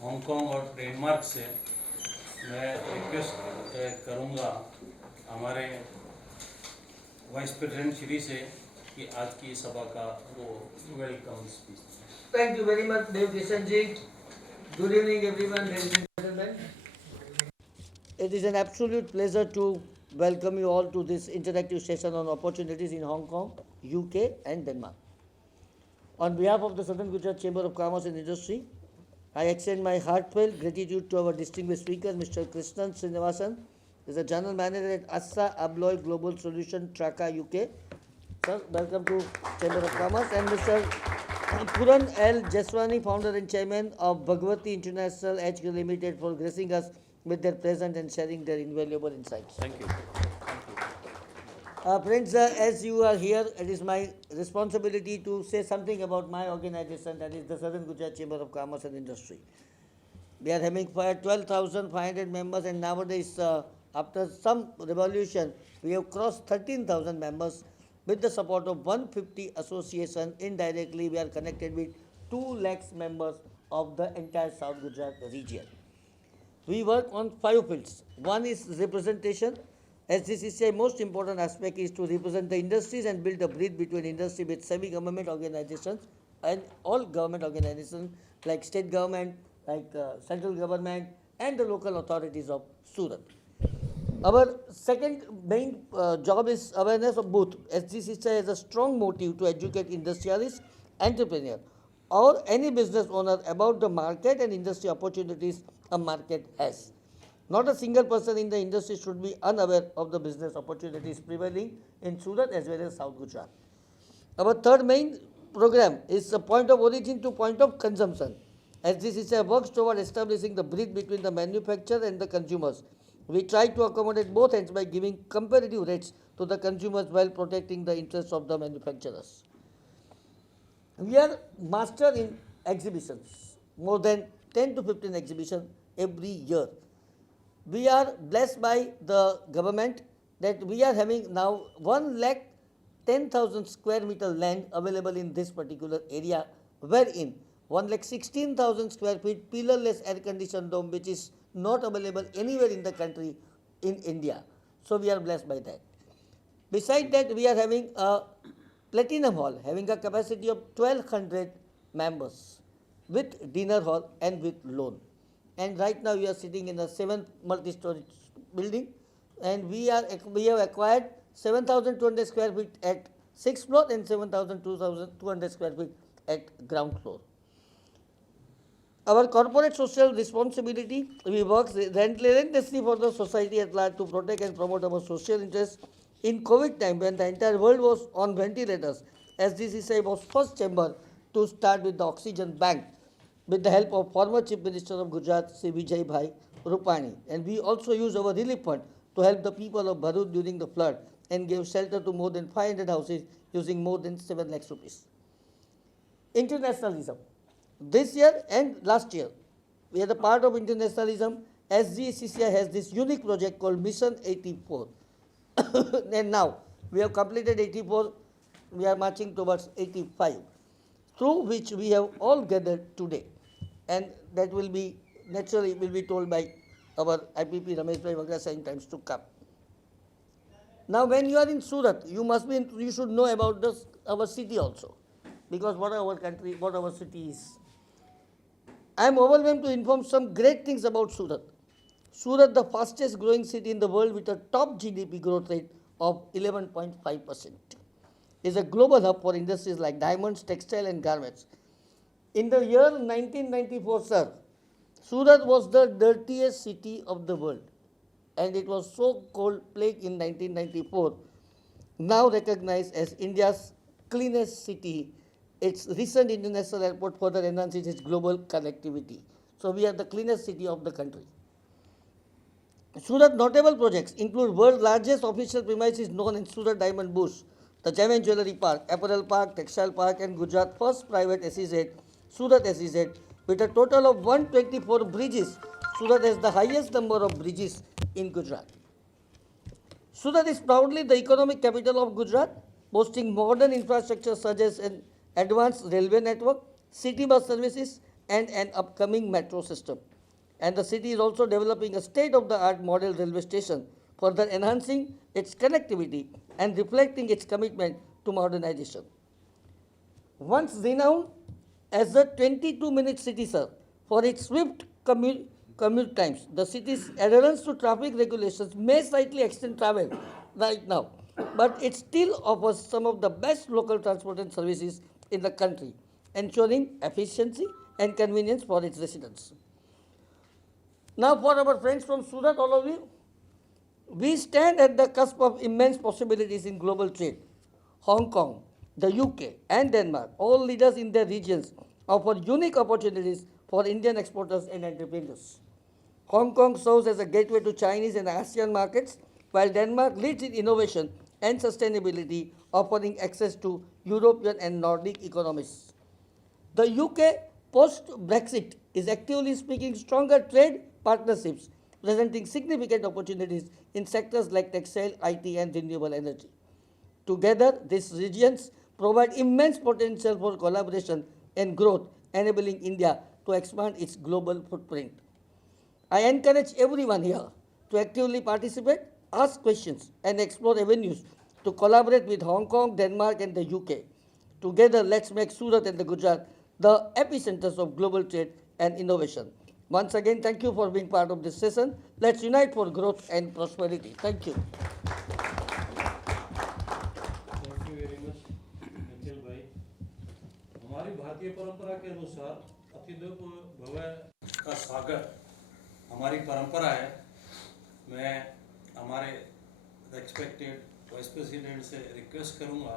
Hong Kong और Denmark से मैं रिक्वेस्ट करूंगा हमारे वाइस प्रेसिडेंट श्री से कि आज की सभा का वो welcome speech. Thank you very much, Dev Kishan ji. Good evening, everyone, ladies and gentlemen. It is an absolute pleasure to welcome you all to this interactive session on opportunities in Hong Kong, UK, and Denmark. On behalf of the Southern Gujarat Chamber of Commerce and Industry, I extend my heartfelt gratitude to our distinguished speaker, Mr. Krishnan Srinivasan, who is the General Manager at Assa Abloy Global Solution, Traca, UK. Sir, welcome to Chamber of Commerce. And Mr. Puran L. Jeswani, Founder and Chairman of Bhagwati International HQ Limited, for gracing us with their presence and sharing their invaluable insights. Thank you. Friends, as you are here, it is my responsibility to say something about my organization, that is the Southern Gujarat Chamber of Commerce and Industry. We are having 12,500 members, and nowadays, after some revolution, we have crossed 13,000 members. With the support of 150 associations, indirectly we are connected with 2 lakhs members of the entire South Gujarat region. We work on 5 fields. One is representation. SGCCI most important aspect is to represent the industries and build a bridge between industry with semi-government organizations and all government organizations like state government, like central government, and the local authorities of Surat. Our second main job is awareness of both. SGCCI has a strong motive to educate industrialists, entrepreneurs, or any business owner about the market and industry opportunities a market has. Not a single person in the industry should be unaware of the business opportunities prevailing in Surat as well as South Gujarat. Our third main program is the point of origin to point of consumption. SGCCI works toward establishing the bridge between the manufacturer and the consumers. We try to accommodate both ends by giving competitive rates to the consumers while protecting the interests of the manufacturers. We are master in exhibitions, more than 10 to 15 exhibitions every year. We are blessed by the government that we are having now 1,10,000 square meter land available in this particular area, wherein 1,16,000 square feet pillarless air conditioned dome, which is not available anywhere in the country in India. So we are blessed by that. Besides that, we are having a platinum hall having a capacity of 1,200 members with dinner hall and with loan. And right now we are sitting in the 7th multi-story building, and we have acquired 7,200 square feet at 6th floor and 7,200 square feet at ground floor. Our corporate social responsibility, we work relentlessly for the society at large to protect and promote our social interests. In COVID time, when the entire world was on ventilators, SGCCI was first chamber to start with the oxygen bank with the help of former Chief Minister of Gujarat, Sri Vijay Bhai Rupani. And we also use our relief fund to help the people of Bharuch during the flood and gave shelter to more than 500 houses using more than 7 lakhs rupees. Internationalism. This year and last year, we are the part of internationalism. SGCCI has this unique project called Mission 84. And now we have completed 84, we are marching towards 85, through which we have all gathered today. And that will be naturally will be told by our IPP Ramesh Bhai Vagrasa in times to come. Now, when you are in Surat, you should know about our city also, because what our country, what our city is. I am overwhelmed to inform some great things about Surat. Surat, the fastest growing city in the world with a top GDP growth rate of 11.5%, is a global hub for industries like diamonds, textile and garments. In the year 1994, sir, Surat was the dirtiest city of the world, and it was so called plague in 1994, now recognized as India's cleanest city. Its recent international airport further enhances its global connectivity. So we are the cleanest city of the country. Surat notable projects include world's largest official premises known as Surat Diamond Bush, the Gem and Jewellery Park, Apparel Park, Textile Park, and Gujarat's first private SEZ, Surat SEZ, with a total of 124 bridges. Surat has the highest number of bridges in Gujarat. Surat is proudly the economic capital of Gujarat, boasting modern infrastructure such as an advanced railway network, city bus services, and an upcoming metro system. And the city is also developing a state-of-the-art model railway station, further enhancing its connectivity and reflecting its commitment to modernization. Once renowned as the 22-minute city, sir, for its swift commute times, the city's adherence to traffic regulations may slightly extend travel right now, but it still offers some of the best local transport services in the country, ensuring efficiency and convenience for its residents. Now, for our friends from Surat, all of you, we stand at the cusp of immense possibilities in global trade. Hong Kong, the UK, and Denmark, all leaders in their regions, offer unique opportunities for Indian exporters and entrepreneurs. Hong Kong serves as a gateway to Chinese and ASEAN markets, while Denmark leads in innovation and sustainability, offering access to European and Nordic economies. The UK post Brexit is actively seeking stronger trade partnerships, presenting significant opportunities in sectors like textile, IT, and renewable energy. Together, these regions provide immense potential for collaboration and growth, enabling India to expand its global footprint. I encourage everyone here to actively participate, ask questions, and explore avenues to collaborate with Hong Kong, Denmark, and the UK. Together, let's make Surat and the Gujarat the epicenters of global trade and innovation. Once again, thank you for being part of this session. Let's unite for growth and prosperity. Thank you. Thank you very much Nikhil भाई। हमारी भारतीय परंपरा के अनुसार अतिथि को भव्य का स्वागत हमारी परंपरा है। मैं हमारे रेस्पेक्टेड वाइस प्रेसिडेंट से रिक्वेस्ट करूंगा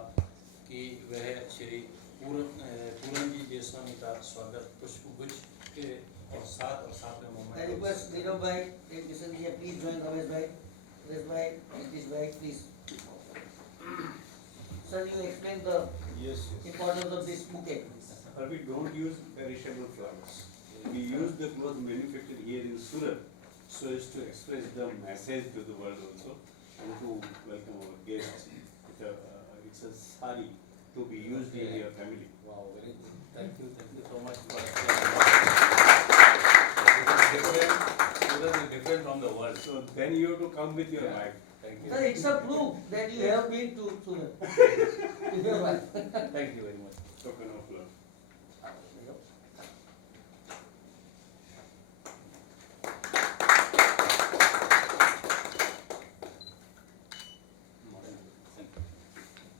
कि वह श्री पूरन जी जेसवानी का स्वागत पुष्पगुच्छ के और साथ में I request Nirav bhai, Kishan ji, please join Ramesh bhai. Ramesh bhai, Nitish bhai, please. Sir, you explain the importance of this bouquet. We don't use perishable flowers. We use the cloth manufactured here in Surat so as to express the message to the world also and to welcome our guests. It's a sari to be used in your family. Wow, very good. Thank you so much for Surat is different from the world. So then you have to come with your wife. Thank you. Sir, it's a proof that you have been to Surat. With your wife. Thank you very much. Token of love.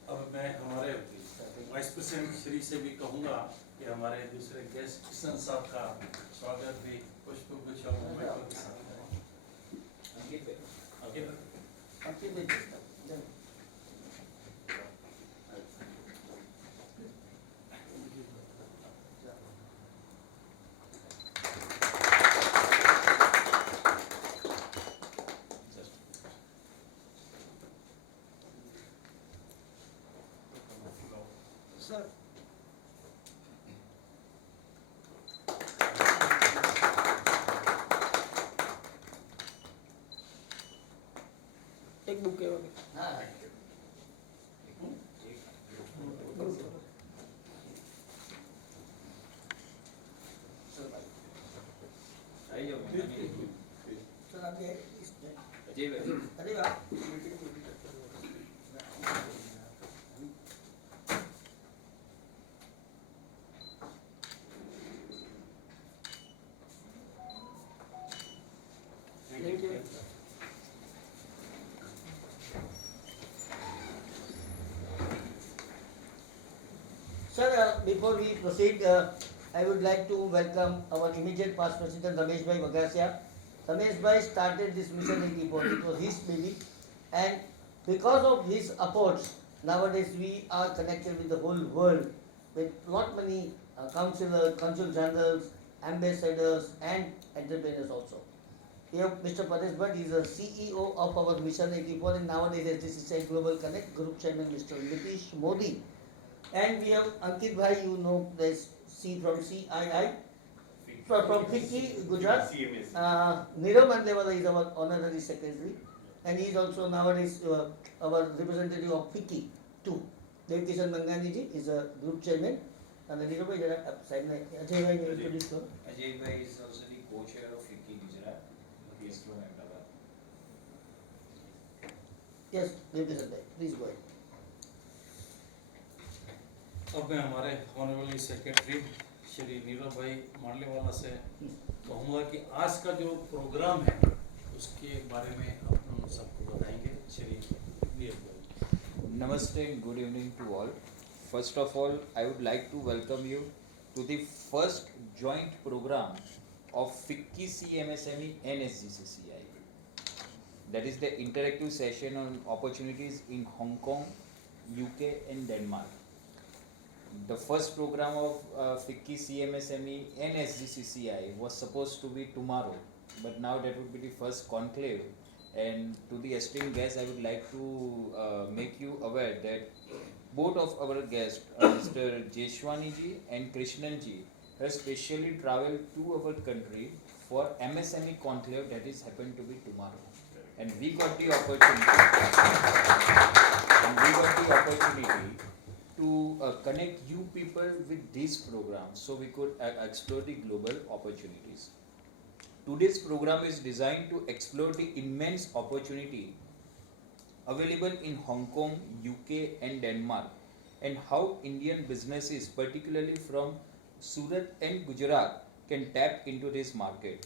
अब मैं हमारे vice president Shri से भी कहूँगा कि हमारे दूसरे guest Kishan साहब का स्वागत भी पुष्पगुच्छ और मोमेंटो के साथ करें। आगे Sir. एक बुक है वगैरह हाँ. Sir, आप ये अरे वाह. Thank you. Sir, before we proceed, I would like to welcome our immediate past president Ramesh bhai Magasia. Ramesh bhai started this mission in Ipoh. It was his baby, and because of his efforts, nowadays we are connected with the whole world with lot many councillors, consul generals, ambassadors, and entrepreneurs also. Here, Mr. Paresh Bhatt is the CEO of our Mission 84 and nowadays SGCCI Global Connect Group Chairman Mr. Nitish Modi. And we have Ankit Bhai, you know, this C from CII, from FICCI, Gujarat. CMS. Nirav Mandlewala is our honorary secretary, and he is also nowadays our representative of FICCI too. Dev Kishan Mangani ji is a group chairman, અને નીરવભાઈ જરા સાહેબને અજયભાઈને introduce કરો. Ajay Bhai is also the co-chair of FICCI Gujarat. He is from Ahmedabad. Yes Devkishanbhai please go ahead. अब मैं हमारे honourable secretary Shri Nirav भाई मांडलेवाला से कहूँगा कि आज का जो प्रोग्राम है उसके बारे में हम सबको बताएंगे. श्री नीरव भाई. Namaste and good evening to all. First of all, I would like to welcome you to the first joint program of FICCI CMSME and SGCCI. That is the interactive session on opportunities in Hong Kong, UK and Denmark. The first program of FICCI CMSME and SGCCI was supposed to be tomorrow, but now that would be the first conclave. And to the esteemed guests, I would like to make you aware that both of our guests, Mr. Jeswani ji and Krishnan ji, have specially traveled to our country for MSME conclave that is happened to be tomorrow. And we got the opportunity to connect you people with these programs so we could explore the global opportunities. Today's program is designed to explore the immense opportunity available in Hong Kong, UK and Denmark, and how Indian businesses, particularly from Surat and Gujarat, can tap into this market.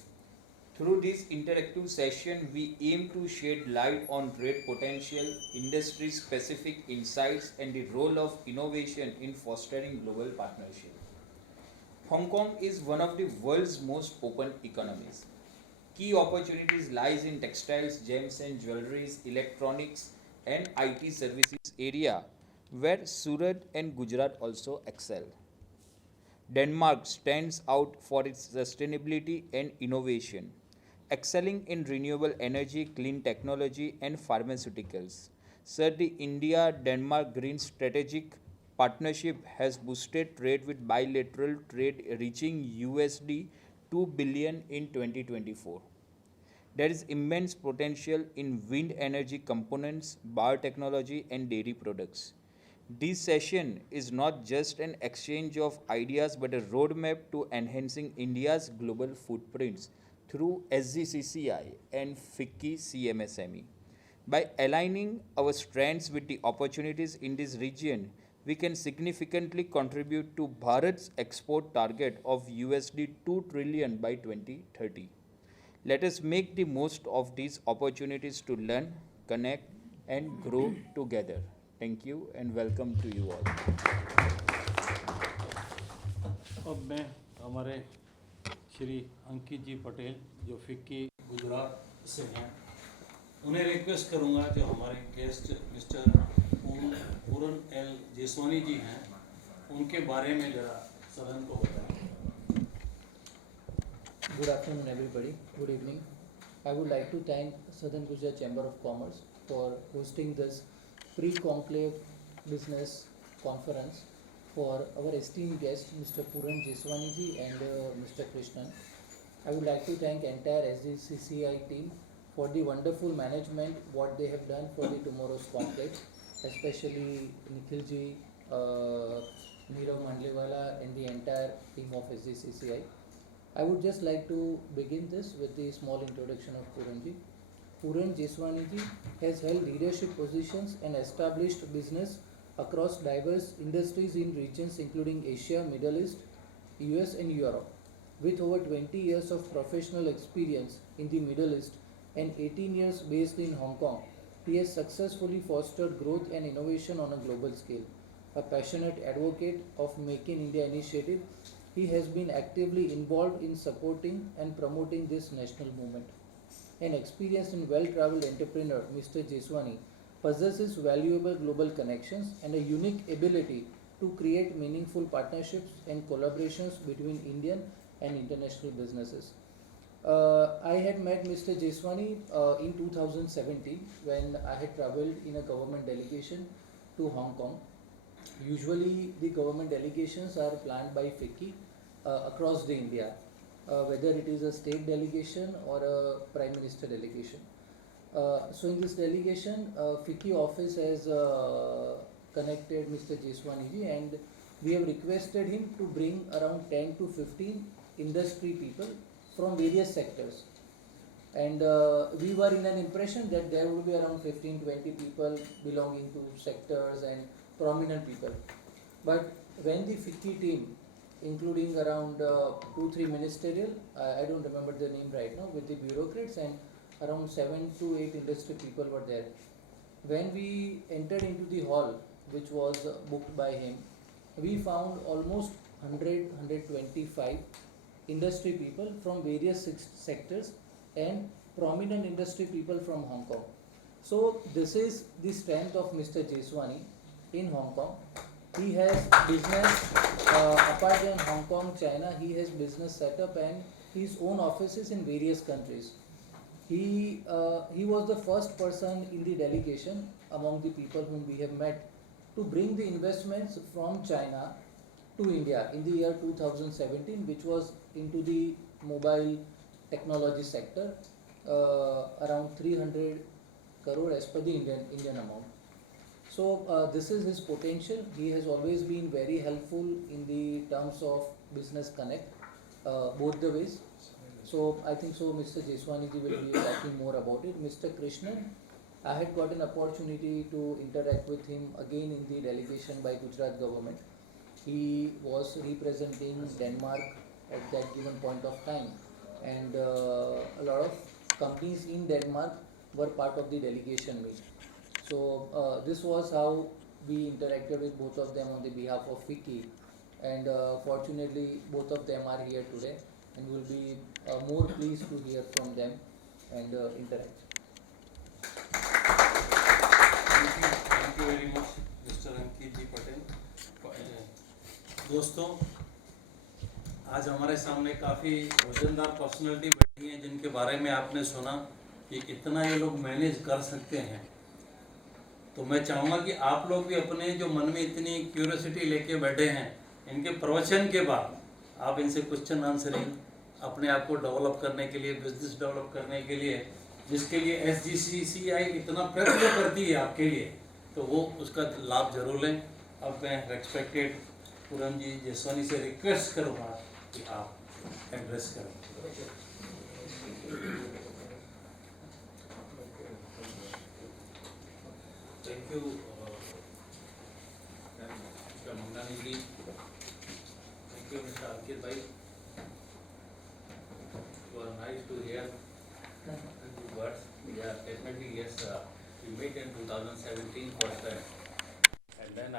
Through this interactive session, we aim to shed light on trade potential, industry-specific insights, and the role of innovation in fostering global partnership. Hong Kong is one of the world's most open economies. Key opportunities lies in textiles, gems and jewelries, electronics and IT services area, where Surat and Gujarat also excel. Denmark stands out for its sustainability and innovation, excelling in renewable energy, clean technology and pharmaceuticals. Sir, the India-Denmark Green Strategic Partnership has boosted trade with bilateral trade reaching USD 2 billion in 2024. There is immense potential in wind energy components, biotechnology and dairy products. This session is not just an exchange of ideas but a roadmap to enhancing India's global footprints through SGCCI and FICCI CMSME. By aligning our strengths with the opportunities in this region, we can significantly contribute to Bharat's export target of USD 2 trillion by 2030. Let us make the most of these opportunities to learn, connect and grow together. Thank you and welcome to you all. अब मैं हमारे श्री अंकित जी पटेल जो FICCI Gujarat से हैं उन्हें request करूंगा जो हमारे गेस्ट मिस्टर पूरन एल जेसवानी जी हैं उनके बारे में ज़रा सदन को बताएं. Good afternoon, everybody. Good evening. I would like to thank Southern Gujarat Chamber of Commerce for hosting this pre-conclave business conference for our esteemed guests, Mr. Puran Jeswani ji and Mr. Krishnan. I would like to thank entire SGCCI team for the wonderful management what they have done for the tomorrow's conclave, especially Nikhil ji, Neerav Mandlewala and the entire team of SGCCI. I would just like to begin this with the small introduction of Puran ji. Puran Jeswani ji has held leadership positions and established business across diverse industries in regions including Asia, Middle East, US and Europe. With over 20 years of professional experience in the Middle East and 18 years based in Hong Kong, he has successfully fostered growth and innovation on a global scale. A passionate advocate of Make in India initiative, he has been actively involved in supporting and promoting this national movement. An experienced and well-traveled entrepreneur, Mr. Jeswani possesses valuable global connections and a unique ability to create meaningful partnerships and collaborations between Indian and international businesses. I had met Mr. Jeswani in 2017 when I had traveled in a government delegation to Hong Kong. Usually the government delegations are planned by FICCI across the India, whether it is a state delegation or a prime minister delegation. So in this delegation, FICCI office has connected Mr. Jeswani ji and we have requested him to bring around 10 to 15 industry people from various sectors. And we were in an impression that there would be around 15-20 people belonging to sectors and prominent people. But when the FICCI team, including around 2-3 ministerial, I don't remember the name right now, with the bureaucrats and around 7 to 8 industry people were there. When we entered into the hall, which was booked by him, we found almost 100-125 industry people from various sectors and prominent industry people from Hong Kong. So this is the strength of Mr. Jeswani in Hong Kong. He has business apart from Hong Kong, China. He has business set up and his own offices in various countries. He was the first person in the delegation among the people whom we have met to bring the investments from China to India in the year 2017, which was into the mobile technology sector, around 300 crore as per the Indian amount. So this is his potential. He has always been very helpful in the terms of business connect, both the ways. So I think so Mr. Jeswani ji will be talking more about it. Mr. Krishnan, I had got an opportunity to interact with him again in the delegation by Gujarat government. He was representing Denmark at that given point of time, and a lot of companies in Denmark were part of the delegation meet. So this was how we interacted with both of them on the behalf of FICCI, and fortunately both of them are here today, and we'll be more pleased to hear from them and interact. Thank you very much, Mr. अंकित जी पटेल. दोस्तों, आज हमारे सामने काफ़ी वजनदार personality बैठी हैं जिनके बारे में आपने सुना कि इतना ये लोग मैनेज कर सकते हैं. तो मैं चाहूँगा कि आप लोग भी अपने जो मन में इतनी क्यूरियोसिटी लेके बैठे हैं, इनके प्रवचन के बाद आप इनसे क्वेश्चन आंसरिंग अपने आप को डेवलप करने के लिए, बिजनेस डेवलप करने के लिए, जिसके लिए SGCCI इतना प्रयत्न करती है आपके लिए, तो वो उसका लाभ जरूर लें. अब मैं रेस्पेक्टेड पूरन जी जसवानी से रिक्वेस्ट करूँगा कि आप एड्रेस करें. Thank you, Mr. Mangani ji. Thank you, Mr. Ankit bhai. It was nice to hear the words. Yeah, definitely yes. We met in 2017 first time, and then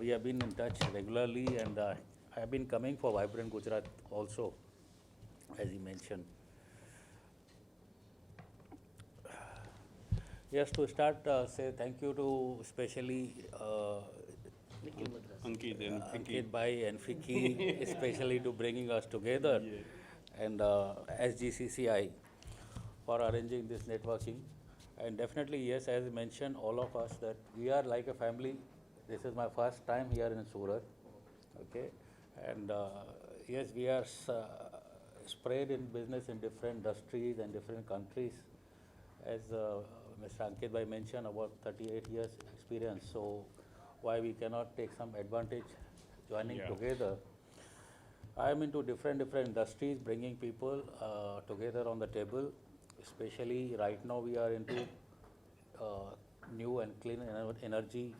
we have been in touch regularly, and I have been coming for Vibrant Gujarat also, as he mentioned. Yes, to start, say thank you to especially Ankit bhai and FICCI, especially to bringing us together, and SGCCI for arranging this networking. And definitely, yes, as mentioned, all of us that we are like a family. This is my first time here in Surat, okay, and yes, we are spread in business in different industries and different countries. As Mr. Ankit bhai mentioned, about 38 years experience, so why we cannot take some advantage joining together. I am into different industries, bringing people together on the table. Especially right now we are into new and clean energy,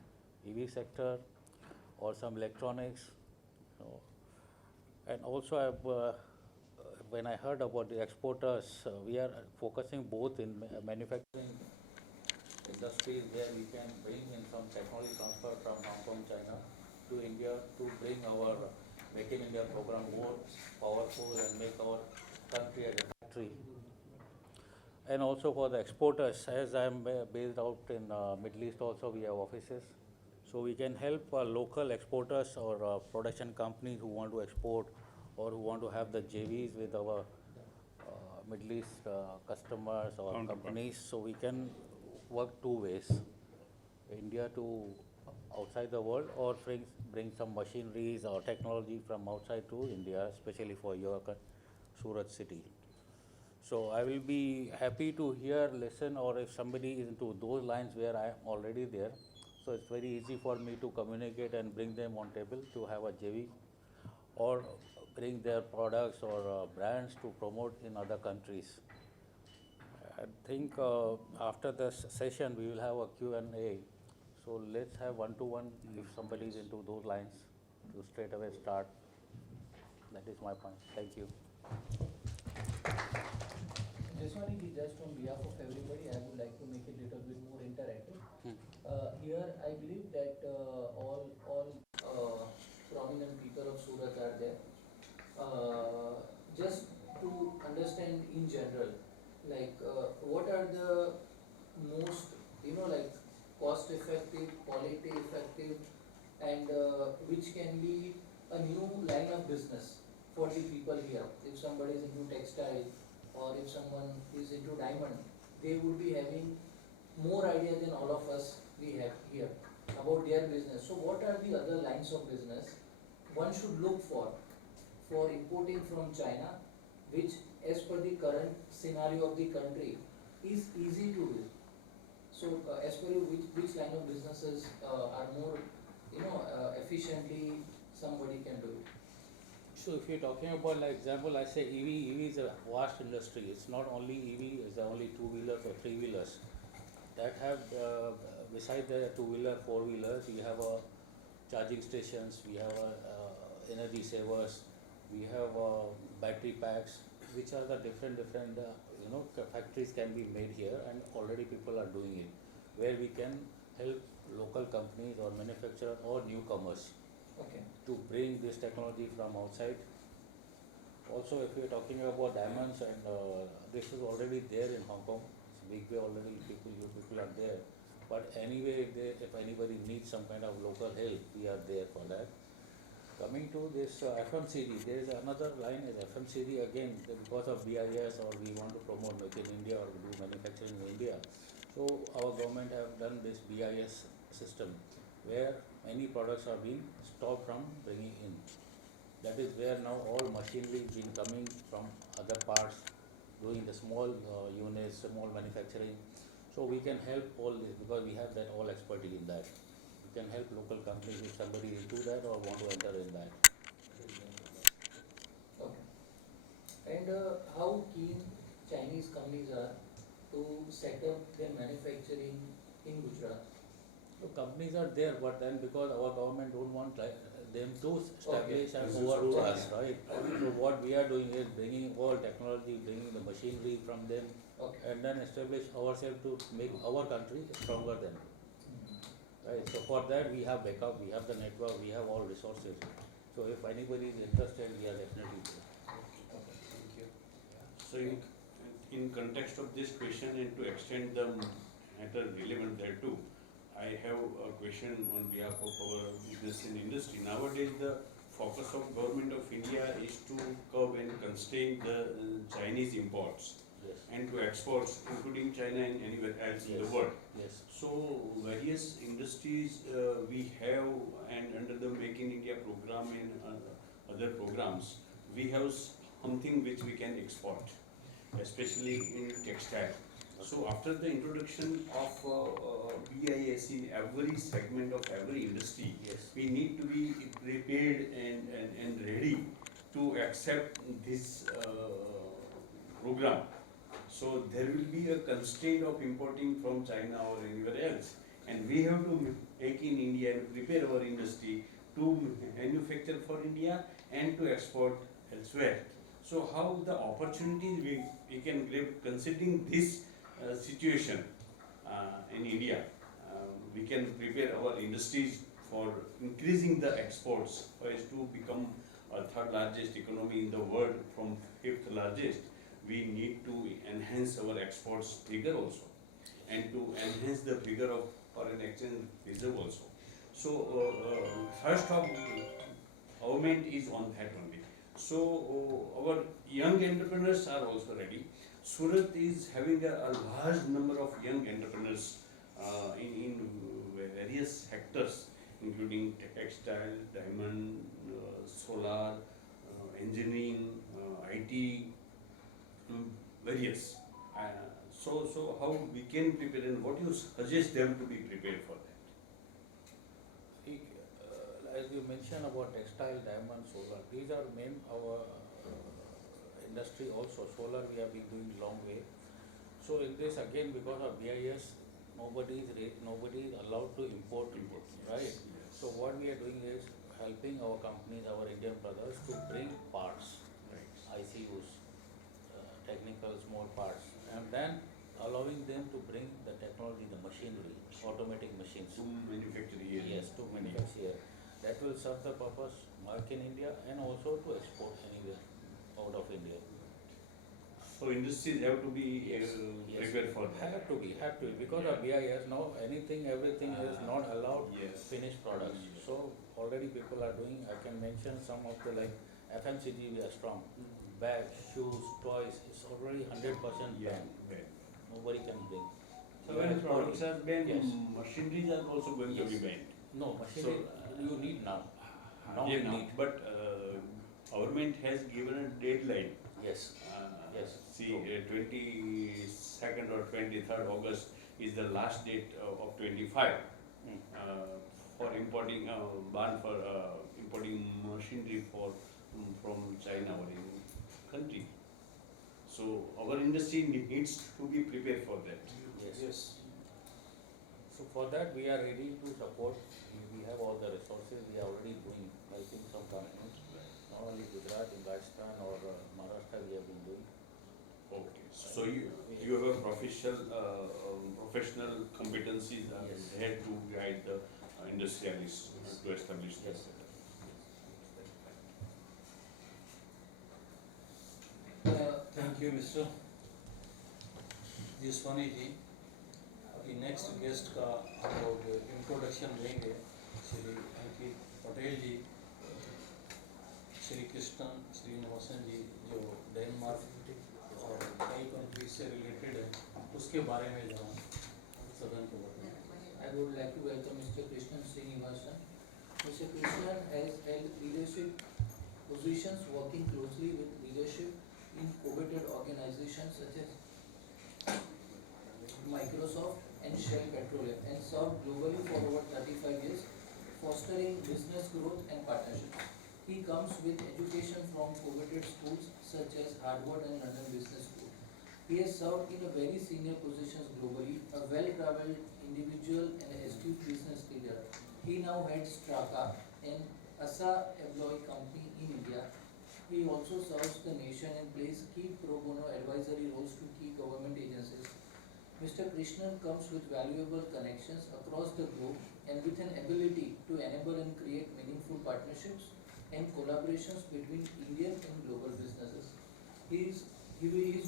EV sector, or some electronics. And also when I heard about the exporters, we are focusing both in manufacturing industries where we can bring in some technology transfer from Hong Kong, China to India to bring our Make in India program more powerful and make our country as a factory. And also for the exporters, as I am based out in Middle East also, we have offices. So we can help local exporters or production companies who want to export or who want to have the JVs with our Middle East customers or companies. So we can work two ways, India to outside the world, or bring some machineries or technology from outside to India, especially for your Surat city. So I will be happy to hear, listen, or if somebody is into those lines where I am already there, So it's very easy for me to communicate and bring them on table to have a JV or bring their products or brands to promote in other countries. I think after this session we will have a Q&A. So let's have one-to-one if somebody is into those lines to straight away start. That is my point. Thank you. Jaswani ji, just on behalf of everybody, I would like to make it a little bit more interactive. Here, I believe that all prominent people of Surat are there. Just to understand in general, like what are the most, like cost effective, quality effective, and which can be a new line of business for the people here. If somebody is into textile or if someone is into diamond, they would be having more idea than all of us we have here about their business. So what are the other lines of business one should look for importing from China, which as per the current scenario of the country is easy to do? So as per you, which line of businesses are more, efficiently somebody can do it? So if you're talking about, like example, I say EV is a vast industry. It's not only EV, it's only two-wheelers or three-wheelers. That have, beside the two-wheeler, four-wheelers, we have charging stations, we have energy savers, we have battery packs, which are the different factories can be made here, and already people are doing it, where we can help local companies or manufacturers or newcomers Okay. to bring this technology from outside. Also, if we are talking about diamonds, and this is already there in Hong Kong, it's big way already, people are there. But anyway, if anybody needs some kind of local help, we are there for that. Coming to this FMCG, there is another line is FMCG again, because of BIS, or we want to promote Make in India or do manufacturing in India. So our government have done this BIS system, where many products are being stopped from bringing in. That is where now all machinery is being coming from other parts, doing the small units, small manufacturing. So we can help all this because we have that all expertise in that. We can help local companies if somebody is into that or want to enter in that. Okay. And how keen Chinese companies are to set up their manufacturing in Gujarat? So companies are there, but then because our government don't want them to establish and Business overrule of us, right? So what we are doing is bringing all technology, bringing the machinery from them, Okay. and then establish ourselves to make our country stronger than. Right, so for that we have backup, we have the network, we have all resources. So if anybody is interested, we are definitely there. Thank you. So in context of this question and to extend the matter relevant there too, I have a question on behalf of our business and industry. Nowadays, the focus of Government of India is to curb and constrain the Chinese imports Yes. and to exports, including China and anywhere else in the Yes. world. Yes. So various industries we have, and under the Make in India program and other programs, we have something which we can export, especially in textile. So after the introduction of BIS in every segment of every industry, Yes. we need to be prepared and ready to accept this program. So there will be a constraint of importing from China or anywhere else, and we have to make in India and prepare our industry to manufacture for India and to export elsewhere. So how the opportunities we can grab considering this situation in India, we can prepare our industries for increasing the exports, for us to become a third largest economy in the world from fifth largest. We need to enhance our exports figure also, and to enhance the figure of foreign exchange reserve also. So first of government is on that only. So our young entrepreneurs are also ready. Surat is having a large number of young entrepreneurs in various sectors, including textile, diamond, solar, engineering, IT, various. So how we can prepare, and what you suggest them to be prepared for that? mentioned about textile, diamond, solar. These are main our industry also. Solar we have been doing long way. So in this again because of BIS, nobody is allowed to import, right? So what we are doing is helping our companies, our Indian brothers to bring parts, ICUs, technical small parts, and then allowing them to bring the technology, the machinery, automatic machines. To manufacture here. Yes, to manufacture here. That will serve the purpose, work in India and also to export anywhere out of India. So industries have to be Yes. prepared for that. Have to be, because of BIS now anything, everything is not allowed Yes. finished products. So already people are doing, I can mention some of the like FMCG we are strong. Bags, shoes, toys, it's already 100% Yeah. banned. Nobody can bring. So when products are banned, Yes. machineries are also going to be Yes. banned. No, machinery you need now. Now Yeah, we need. but government has given a deadline. Yes. Yes. See, 22nd or 23rd August is the last date of 25 Mm. for importing, ban for importing machinery from China or any country. So our industry needs to be prepared for that. Yes. So for that we are ready to support. We have all the resources. We are already doing, helping some companies. Not only Gujarat, in Rajasthan or Maharashtra we have been doing. Okay. So you have a professional competencies Yes. there to guide the industrialists to establish this. Yes. Thank you, Mr. जिसवानी जी। अभी next guest का हम लोग introduction लेंगे। श्री अंकित पटेल जी, श्री कृष्णन श्रीनिवासन जी जो Denmark और कई countries से related है, उसके बारे में जरा सदन को बताएं। I would like to welcome Mr. Krishnan Srinivasan. Mr. Krishnan has held leadership positions working closely with leadership in coveted organizations such as Microsoft and Shell Petroleum and served globally for over 35 years, fostering business growth and partnerships. He comes with education from coveted schools such as Harvard and London Business School. He has served in a very senior positions globally, a well-traveled individual and an astute business leader. He now heads Straka, an ASA employee company in India. He also serves the nation and plays key pro bono advisory roles to key government agencies. Mr. Krishnan comes with valuable connections across the globe and with an ability to enable and create meaningful partnerships and collaborations between Indian and global businesses. He is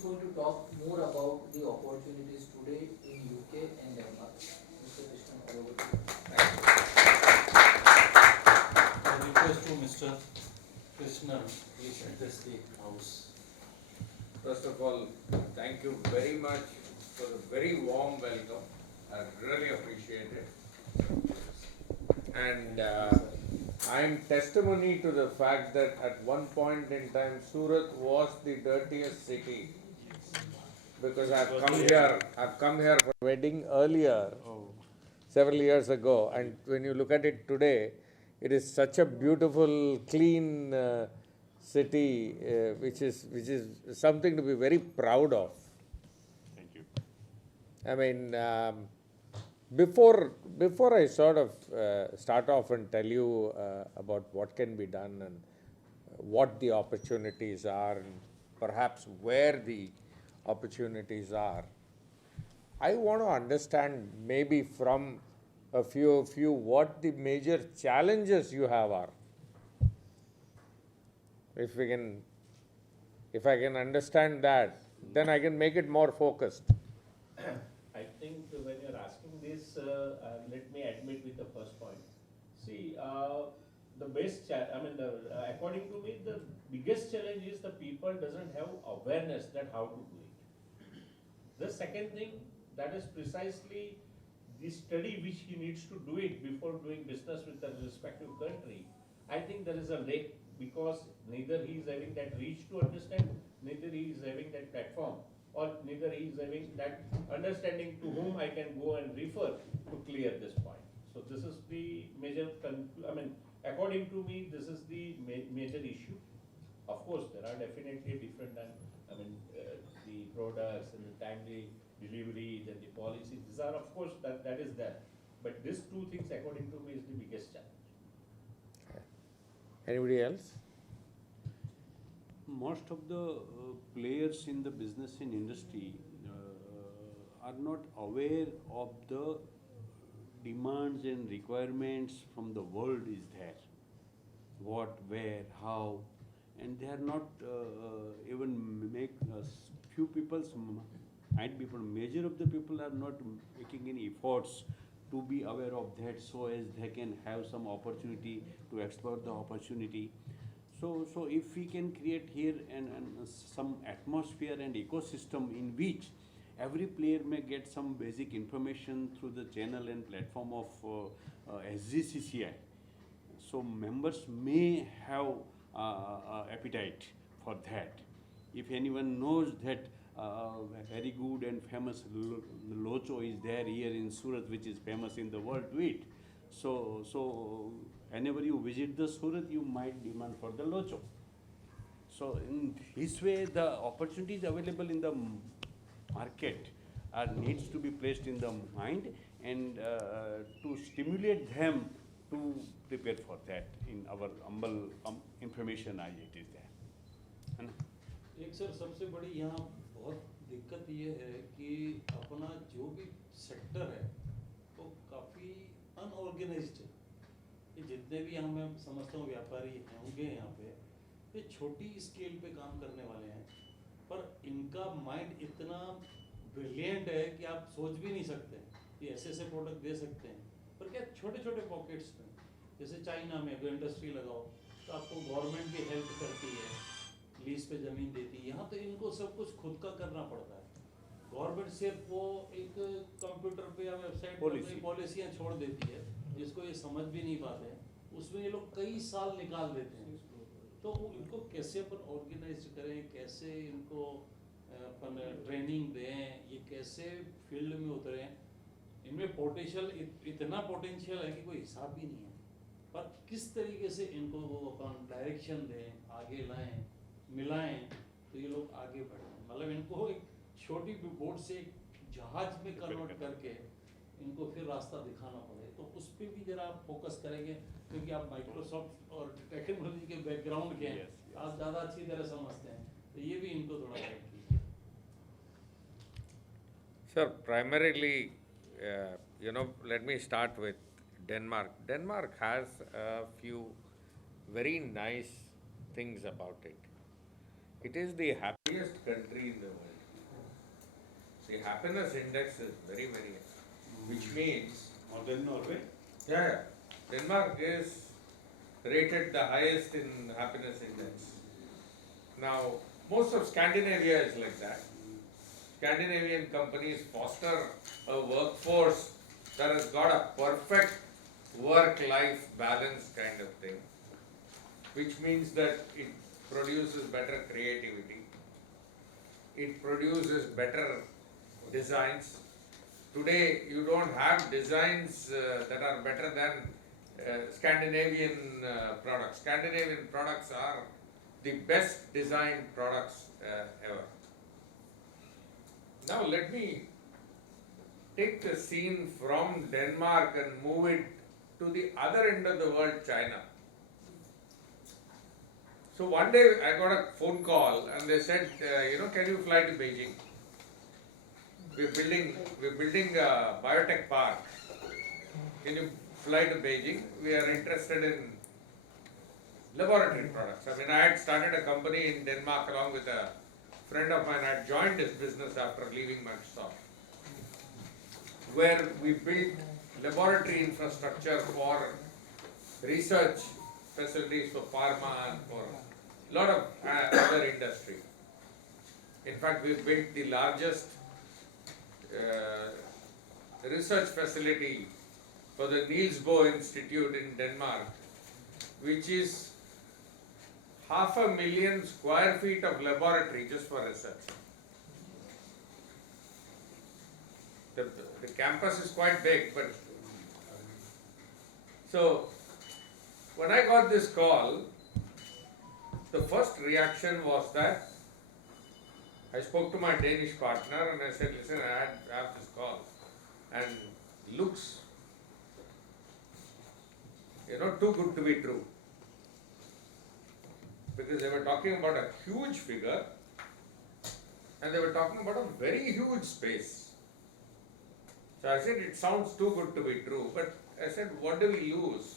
going to talk more about the opportunities today in UK and Denmark. Mr. Krishnan, all over to you. I request to Mr. Krishna, please address the house. First of all, thank you very much for the very warm welcome. I really appreciate it. And I am testimony to the fact that at one point in time, Surat was the dirtiest city. Because I've come here for a wedding earlier, several years ago, and when you look at it today, it is such a beautiful, clean city, which is something to be very proud of. Thank you. I mean, before I sort of start off and tell you about what can be done and what the opportunities are and perhaps where the opportunities are, I want to understand maybe from a few of you what the major challenges you have are. If I can understand that, then I can make it more focused. I think when you're asking this, let me admit with the first point. See, the best, according to me, the biggest challenge is the people doesn't have awareness that how to do it. The second thing, that is precisely the study which he needs to do it before doing business with the respective country. I think there is a lack because neither he is having that reach to understand, neither he is having that platform, or neither he is having that understanding to whom I can go and refer to clear this point. So this is the major, according to me, this is the major issue. Of course, there are definitely different, the products and the timely delivery, then the policy, these are, of course, that is there. But these two things, according to me, is the biggest challenge. Anybody else? Most of the players in the business and industry are not aware of the demands and requirements from the world is there. What, where, how, and they are not even make few people, might be, major of the people are not making any efforts to be aware of that, so as they can have some opportunity to explore the opportunity. So if we can create here and some atmosphere and ecosystem in which every player may get some basic information through the channel and platform of SGCCI, so members may have appetite for that. If anyone knows that very good and famous locho is there here in Surat, which is famous in the world to it, so whenever you visit the Surat, you might demand for the locho. So in this way, the opportunities available in the market needs to be placed in the mind, and to stimulate them to prepare for that in our humble information as it is there. है ना? एक sir सबसे बड़ी यहाँ बहुत दिक्कत ये है कि अपना जो भी सेक्टर है वो काफ़ी अनऑर्गेनाइज्ड है। ये जितने भी यहाँ मैं समझता हूँ व्यापारी होंगे यहाँ पे, ये छोटी स्केल पे काम करने वाले हैं, पर इनका माइंड इतना ब्रिलियंट है कि आप सोच भी नहीं सकते कि ऐसे ऐसे प्रोडक्ट दे सकते हैं। पर क्या छोटे छोटे पॉकेट्स में, जैसे चाइना में अगर इंडस्ट्री लगाओ तो आपको गवर्नमेंट भी हेल्प करती है, लीज पे ज़मीन देती है। यहाँ तो इनको सब कुछ खुद का करना पड़ता है। गवर्नमेंट सिर्फ वो एक कंप्यूटर पे या वेबसाइट पर पॉलिसियाँ छोड़ देती है, जिसको ये समझ भी नहीं पाते हैं, उसमें ये लोग कई साल निकाल देते हैं। तो इनको कैसे अपन ऑर्गेनाइज करें, कैसे इनको अपन ट्रेनिंग दें, ये कैसे फील्ड में उतरें, इनमें पोटेंशियल इतना पोटेंशियल है कि कोई हिसाब भी नहीं है। पर किस तरीके से इनको वो अपन डायरेक्शन दें, आगे लाएं, मिलाएं, तो ये लोग आगे बढ़ें। मतलब इनको एक छोटी बोट से एक जहाज में कन्वर्ट करके इनको फिर रास्ता दिखाना पड़े। तो उस पर भी जरा आप फोकस करेंगे, क्योंकि आप माइक्रोसॉफ्ट और टेक्नोलॉजी के बैकग्राउंड के हैं, आप ज़्यादा अच्छी तरह समझते हैं, तो ये भी इनको थोड़ा गाइड कीजिए। Sir, primarily, let me start with Denmark. Denmark has a few very nice things about it. It is the happiest country in the world. The happiness index is very, very high, which means, More than Norway? yeah, Denmark is rated the highest in happiness index. Now, most of Scandinavia is like that. Scandinavian companies foster a workforce that has got a perfect work-life balance kind of thing, which means that it produces better creativity, it produces better designs. Today, you don't have designs that are better than Scandinavian products. Scandinavian products are the best designed products ever. Now let me take the scene from Denmark and move it to the other end of the world, China. So one day I got a phone call and they said, can you fly to Beijing? We're building a biotech park. Can you fly to Beijing? We are interested in laboratory products. I had started a company in Denmark along with a friend of mine. I joined this business after leaving Microsoft, where we built laboratory infrastructure for research facilities for pharma and for a lot of other industry. In fact, we built the largest research facility for the Niels Bohr Institute in Denmark, which is 500,000 square feet of laboratory just for research. The campus is quite big, but so when I got this call, the first reaction was that I spoke to my Danish partner and I said, listen, I have this call and looks, too good to be true. Because they were talking about a huge figure and they were talking about a very huge space. So I said, it sounds too good to be true, but I said, what do we lose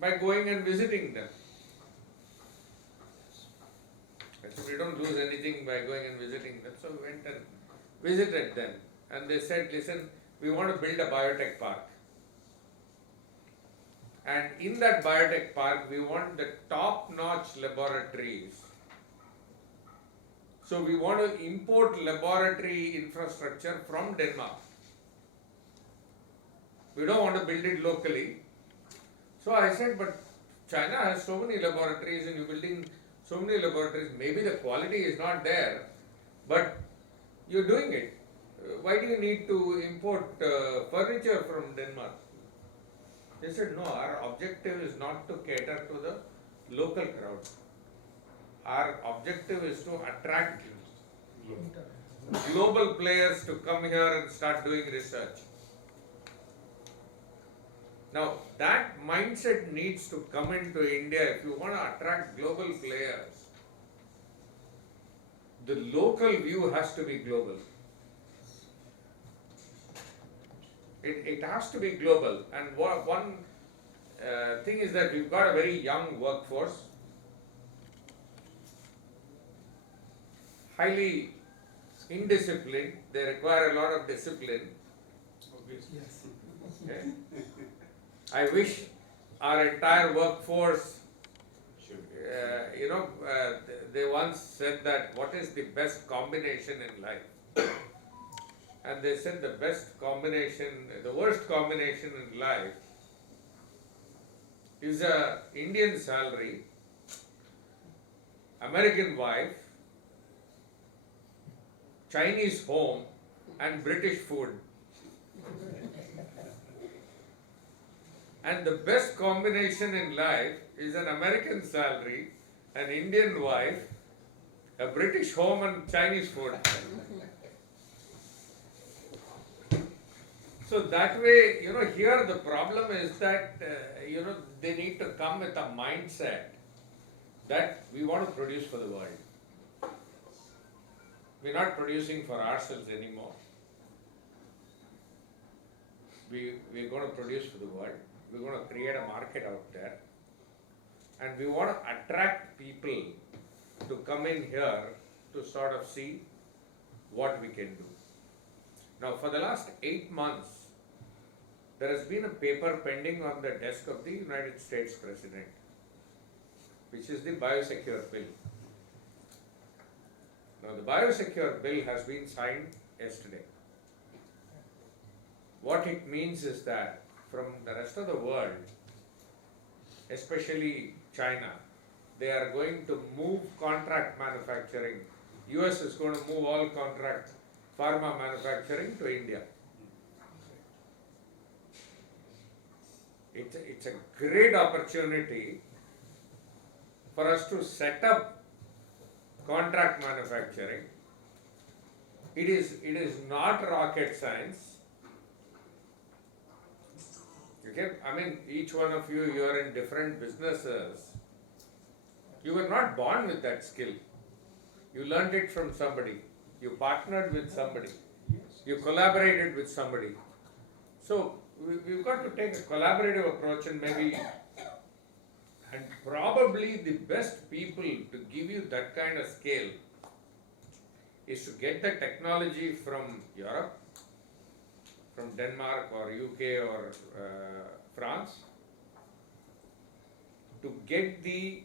by going and visiting them? I said, we don't lose anything by going and visiting them. So we went and visited them. And they said, listen, we want to build a biotech park. And in that biotech park, we want the top-notch laboratories. So we want to import laboratory infrastructure from Denmark. We don't want to build it locally. So I said, but China has so many laboratories and you're building so many laboratories. Maybe the quality is not there, but you're doing it. Why do you need to import furniture from Denmark? They said, no, our objective is not to cater to the local crowd. Our objective is to attract global players to come here and start doing research. Now, that mindset needs to come into India if you want to attract global players. The local view has to be global. It has to be global. And one thing is that we've got a very young workforce, highly indisciplined. They require a lot of discipline. Okay? I wish our entire workforce, they once said that what is the best combination in life? And they said the worst combination in life is a Indian salary, American wife, Chinese home and British food. And the best combination in life is an American salary, an Indian wife, a British home and Chinese food. So that way, here the problem is that, they need to come with a mindset that we want to produce for the world. We're not producing for ourselves anymore. We're going to produce for the world. We're going to create a market out there. And we want to attract people to come in here to sort of see what we can do. Now, for the last 8 months, there has been a paper pending on the desk of the United States President, which is the Biosecure Bill. Now, the Biosecure Bill has been signed yesterday. What it means is that from the rest of the world, especially China, they are going to move contract manufacturing. US is going to move all contract pharma manufacturing to India. It's a great opportunity for us to set up contract manufacturing. It is not rocket science. Okay? I mean, each one of you are in different businesses. You were not born with that skill. You learned it from somebody. You partnered with somebody. You collaborated with somebody. So we've got to take a collaborative approach and probably the best people to give you that kind of scale is to get the technology from Europe, from Denmark or UK or France, to get the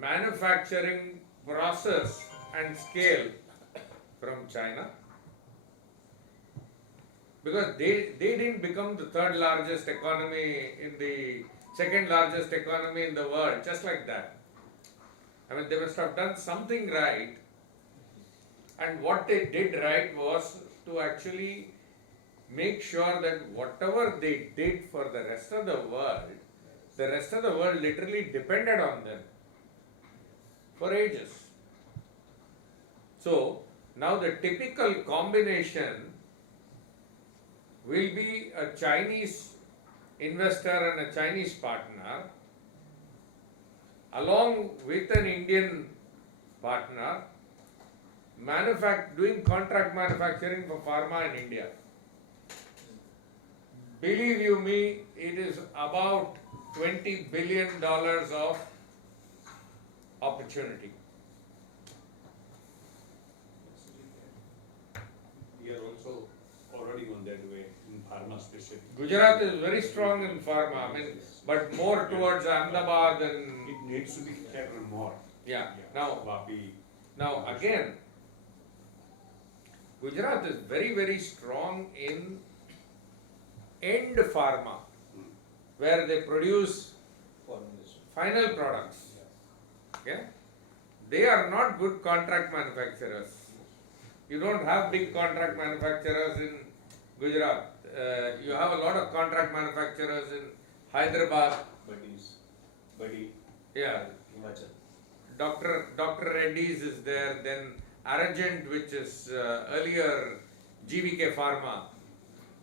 manufacturing process and scale from China, because they didn't become the third largest economy second largest economy in the world just like that. I mean, they must have done something right, and what they did right was to actually make sure that whatever they did for the rest of the world literally depended on them for ages. So now the typical combination will be a Chinese investor and a Chinese partner along with an Indian partner doing contract manufacturing for pharma in India. Believe you me, it is about $20 billion of opportunity. We are also already on that way in pharma especially. Gujarat is very strong in pharma, but more towards Ahmedabad and It needs to be catered more. yeah. Now Vapi. again, Gujarat is very, very strong in end pharma, where they produce final products. Okay? They are not good contract manufacturers. You don't have big contract manufacturers in Gujarat. You have a lot of contract manufacturers in Hyderabad. Buddy. Yeah. Himachal. Dr. Reddy's is there, then Argent, which is earlier GVK Pharma,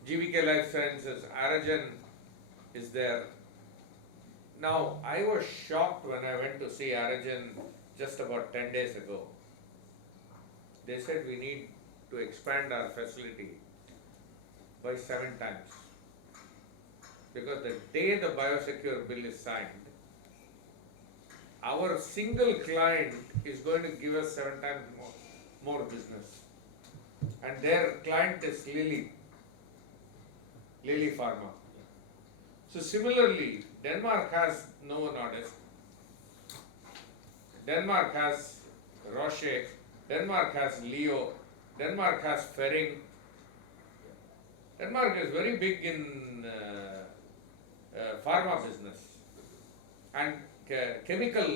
GVK Life Sciences, Argent is there. Now, I was shocked when I went to see Argent just about 10 days ago. They said we need to expand our facility by 7 times. Because the day the biosecure bill is signed, our single client is going to give us 7 times more business. And their client is Lilly Pharma. So similarly, Denmark has Novo Nordisk, Denmark has Roche, Denmark has Leo, Denmark has Ferring. Denmark is very big in pharma business and chemical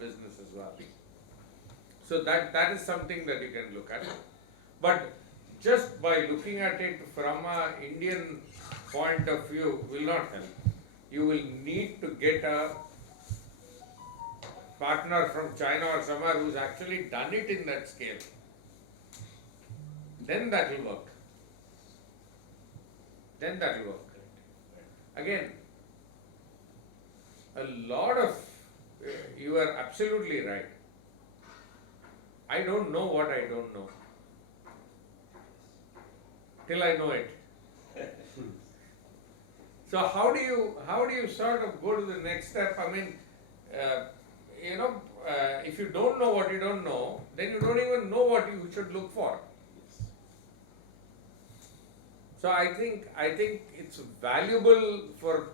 business as well. So that is something that you can look at. But just by looking at it from an Indian point of view will not help. You will need to get a partner from China or somewhere who's actually done it in that scale. Then that will work. Again, a lot of, you are absolutely right. I don't know what I don't know. Till I know it. So how do you sort of go to the next step? I mean, if you don't know what you don't know, then you don't even know what you should look for. So I think it's valuable for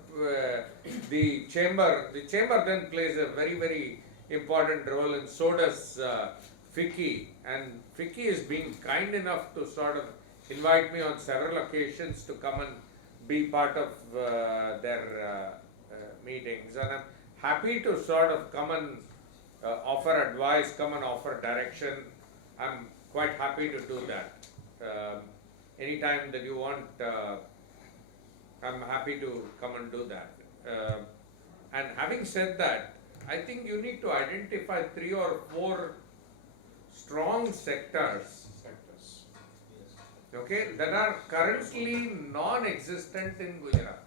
the chamber. The chamber then plays a very, very important role, and so does FICCI. And FICCI is being kind enough to sort of invite me on several occasions to come and be part of their meetings. And I'm happy to sort of come and offer advice, come and offer direction. I'm quite happy to do that. Anytime that you want, I'm happy to come and do that. And having said that, I think you need to identify 3 or 4 strong sectors, okay, that are currently non-existent in Gujarat.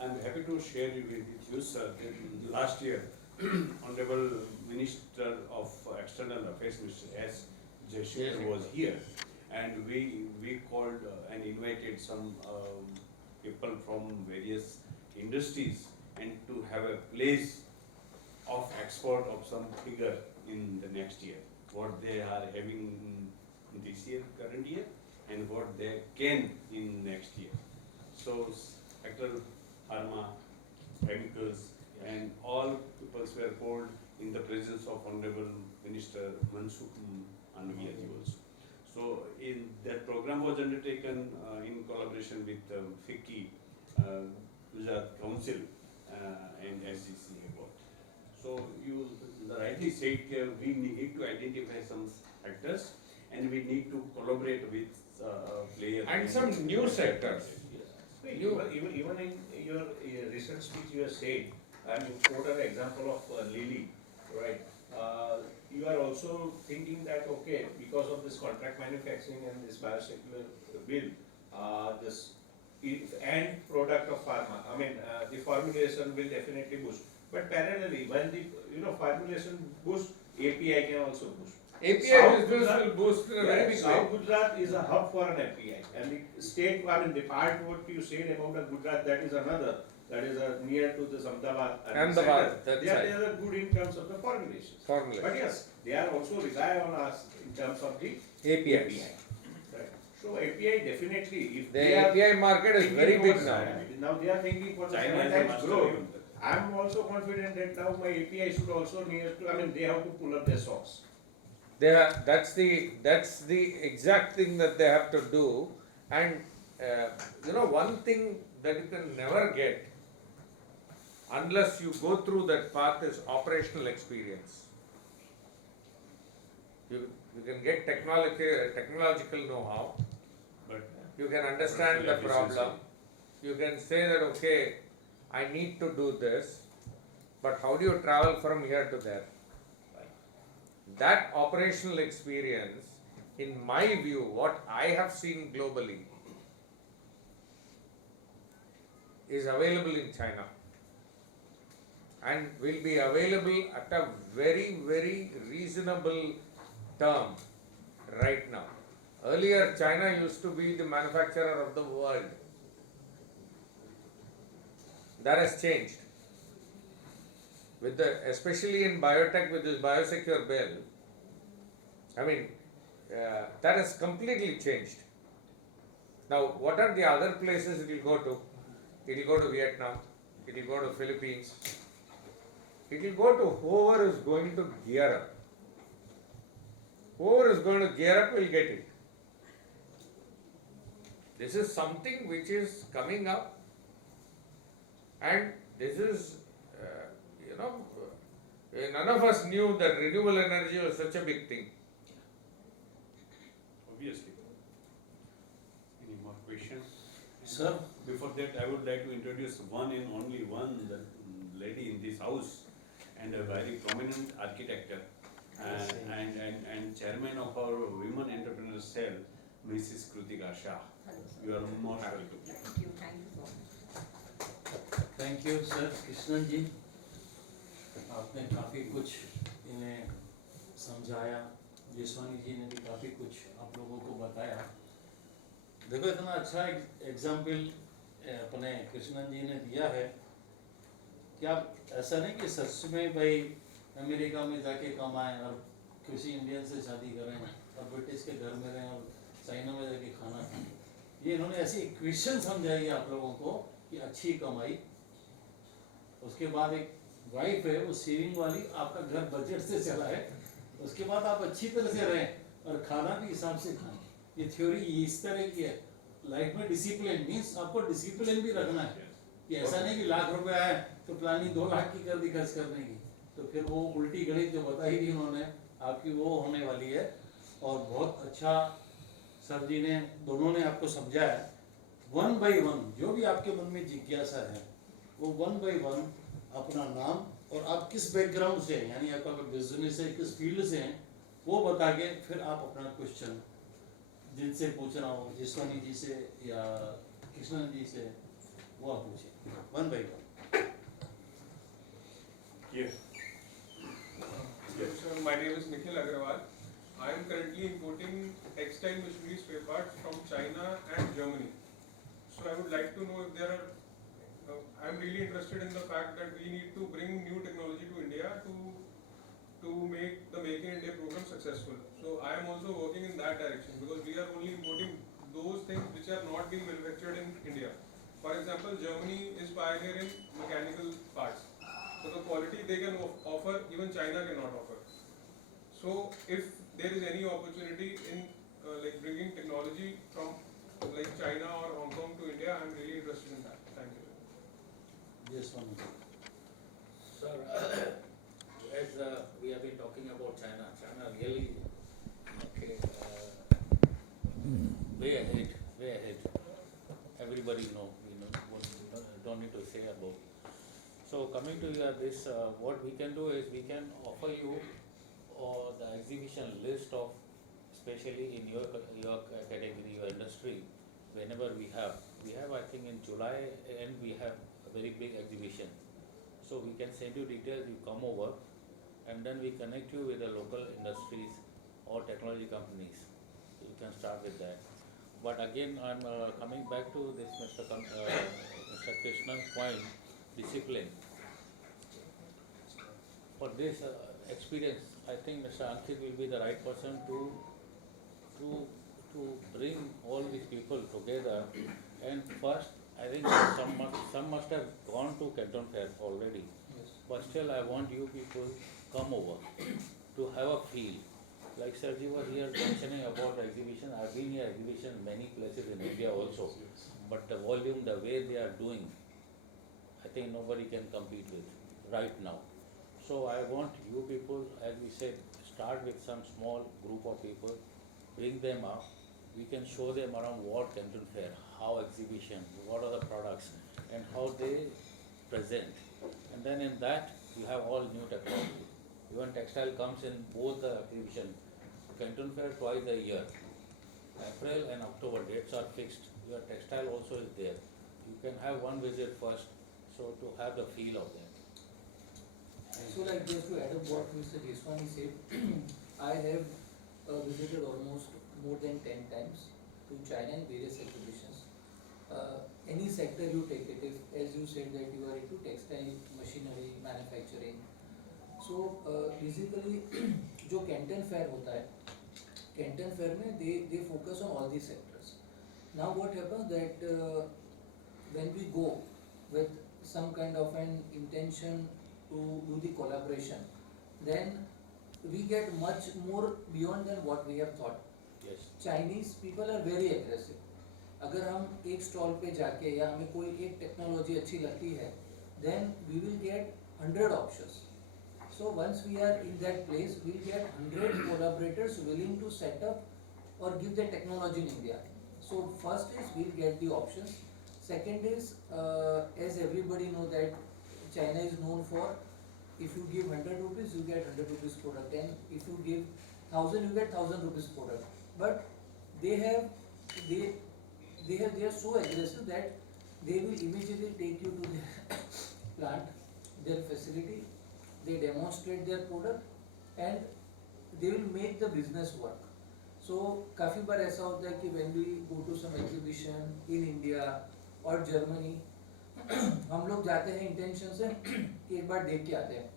I'm happy to share it with you, sir. Last year, Honorable Minister of External Affairs, Mr. SGCCI was here, and we called and invited some people from various industries, and to have a place of export of some figure in the next year, what they are having in this year, current year, and what they can in next year. So sector pharma, chemicals, and all people were called in the presence of Honorable Minister Mansukh Mandaviya also. So that program was undertaken in collaboration with FICCI, Gujarat Council, and SGCCI both. So you rightly said we need to identify some factors, and we need to collaborate with player. And some new sectors. Even in your recent speech, you have said, I mean, quote an example of Lily, right? You are also thinking that, okay, because of this contract manufacturing and this biosecure bill, this end product of pharma, I mean, the formulation will definitely boost. But parallelly, when the formulation boosts, API can also boost. API South business Gujarat- will boost in a very big way. South Gujarat is a hub for an API, and the state, I mean, the part what you said about the Gujarat, that is another, that is near to this Ahmedabad. Ahmedabad, that's They right. are good in terms of the formulations. Formulation. But yes, they are also rely on us in terms of the APIs. Right. So API definitely, if The they are API market is thinking very big towards- now. Now they are thinking for the China 7 is a times master growth. even. I am also confident that now my API should also near to, I mean, they have to pull up their socks. That's the exact thing that they have to do. And one thing that you can never get unless you go through that path is operational experience. You can get technological know-how, But you can understand the problem, you can say that, okay, I need to do this, but how do you travel from here to there? That operational experience, in my view, what I have seen globally, is available in China and will be available at a very, very reasonable term right now. Earlier, China used to be the manufacturer of the world. That has changed. Especially in biotech with this biosecure bill, I mean, that has completely changed. Now, what are the other places it will go to? It will go to Vietnam, it will go to Philippines, it will go to whoever is going to gear up. Whoever is going to gear up will get it. This is something which is coming up, and this is, none of us knew that renewable energy was such a big thing. obviously. Any more questions? Sir, Before that, I would like to introduce one and only one lady in this house and a very prominent architect and chairman of our Women Entrepreneurs Cell, Mrs. Krutika Shah. You are most welcome. Thank you so much. Thank you sir Krishnan ji, आपने काफ़ी कुछ इन्हें समझाया, जसवानी जी ने भी काफ़ी कुछ आप लोगों को बताया। देखो इतना अच्छा एग्जाम्पल अपने कृष्णन जी ने दिया है कि आप ऐसा नहीं कि सच में भाई अमेरिका में जाके कमाएं और किसी इंडियन से शादी करें और ब्रिटिश के घर में रहें और चाइना में जाके खाना खाएं। ये इन्होंने ऐसी इक्वेशन समझाई है आप लोगों को कि अच्छी कमाई, उसके बाद एक वाइफ है वो सेविंग वाली, आपका घर बजट से चला है, उसके बाद आप अच्छी तरह से रहें और खाना भी हिसाब से खाएं। ये थ्योरी इस तरह की है। लाइफ में डिसिप्लिन मीन्स आपको डिसिप्लिन भी रखना है कि ऐसा नहीं कि लाख रुपए आए तो प्लानिंग 2 लाख की कर दी खर्च करने की, तो फिर वो उल्टी गणित जो बताई थी उन्होंने आपकी वो होने वाली है। और बहुत अच्छा सर जी ने दोनों ने आपको समझाया 1 by 1 जो भी आपके मन में जिज्ञासा है वो 1 by 1 अपना नाम और आप किस बैकग्राउंड से हैं, यानी आपका बिजनेस है किस फील्ड से हैं वो बता के फिर आप अपना क्वेश्चन जिनसे पूछना हो, जसवानी जी से या कृष्णन जी से, वो आप पूछिए 1 by 1। Yes. Yes, sir. My name is Nikhil Agarwal. I am currently importing textile machinery spare parts from China and Germany. So I would like to know if there are. I am really interested in the fact that we need to bring new technology to India to make the Make in India program successful. So I am also working in that direction because we are only importing those things which are not being manufactured in India. For example, Germany is pioneer in mechanical parts. So the quality they can offer, even China cannot offer. So if there is any opportunity in like bringing technology from like China or Hong Kong to India, I am really interested in that. Thank you. Jaswani ji. Sir, as we have been talking about China really, okay, way ahead, way ahead. Everybody know, don't need to say about. So coming to this, what we can do is we can offer you the exhibition list of, especially in your category, your industry, whenever we have I think in July end we have a very big exhibition. So we can send you details, you come over, and then we connect you with the local industries or technology companies. You can start with that. But again, I'm coming back to this Mr. Krishna's point, discipline. For this experience, I think Mr. Ankit will be the right person to bring all these people together. And first, I think some must have gone to Canton Fair already. Yes. But still, I want you people come over to have a feel. Like Sergi was here mentioning about exhibition. I've been here exhibition many places in India also. But the volume, the way they are doing, I think nobody can compete with right now. So I want you people, as we said, start with some small group of people, bring them up. We can show them around what Canton Fair, how exhibition, what are the products, and how they present. And then in that, you have all new technology. Even textile comes in both the exhibition. Canton Fair twice a year. April and October dates are fixed. Your textile also is there. You can have one visit first, so to have the feel of that. So like just to add up what Mr. Jeswani said, I have visited almost more than 10 times to China in various exhibitions. Any sector you take it, if as you said that you are into textile, machinery, manufacturing. So basically जो Canton Fair होता है, Canton Fair में they focus on all these sectors. Now what happens that when we go with some kind of an intention to do the collaboration, then we get much more beyond than what we have thought. Yes. Chinese people are very aggressive. अगर हम एक stall पे जाके या हमें कोई एक technology अच्छी लगती है, then we will get 100 options. So once we are in that place, we'll get 100 collaborators willing to set up or give the technology in India. So first is we'll get the options. Second is, as everybody know that China is known for, if you give 100 rupees, you get 100 rupees product, and if you give 1000, you get 1000 rupees product. But they are so aggressive that they will immediately take you to their plant, their facility, they demonstrate their product, and they will make the business work. So काफ़ी बार ऐसा होता है कि when we go to some exhibition in India or Germany, हम लोग जाते हैं intention से कि एक बार देख के आते हैं,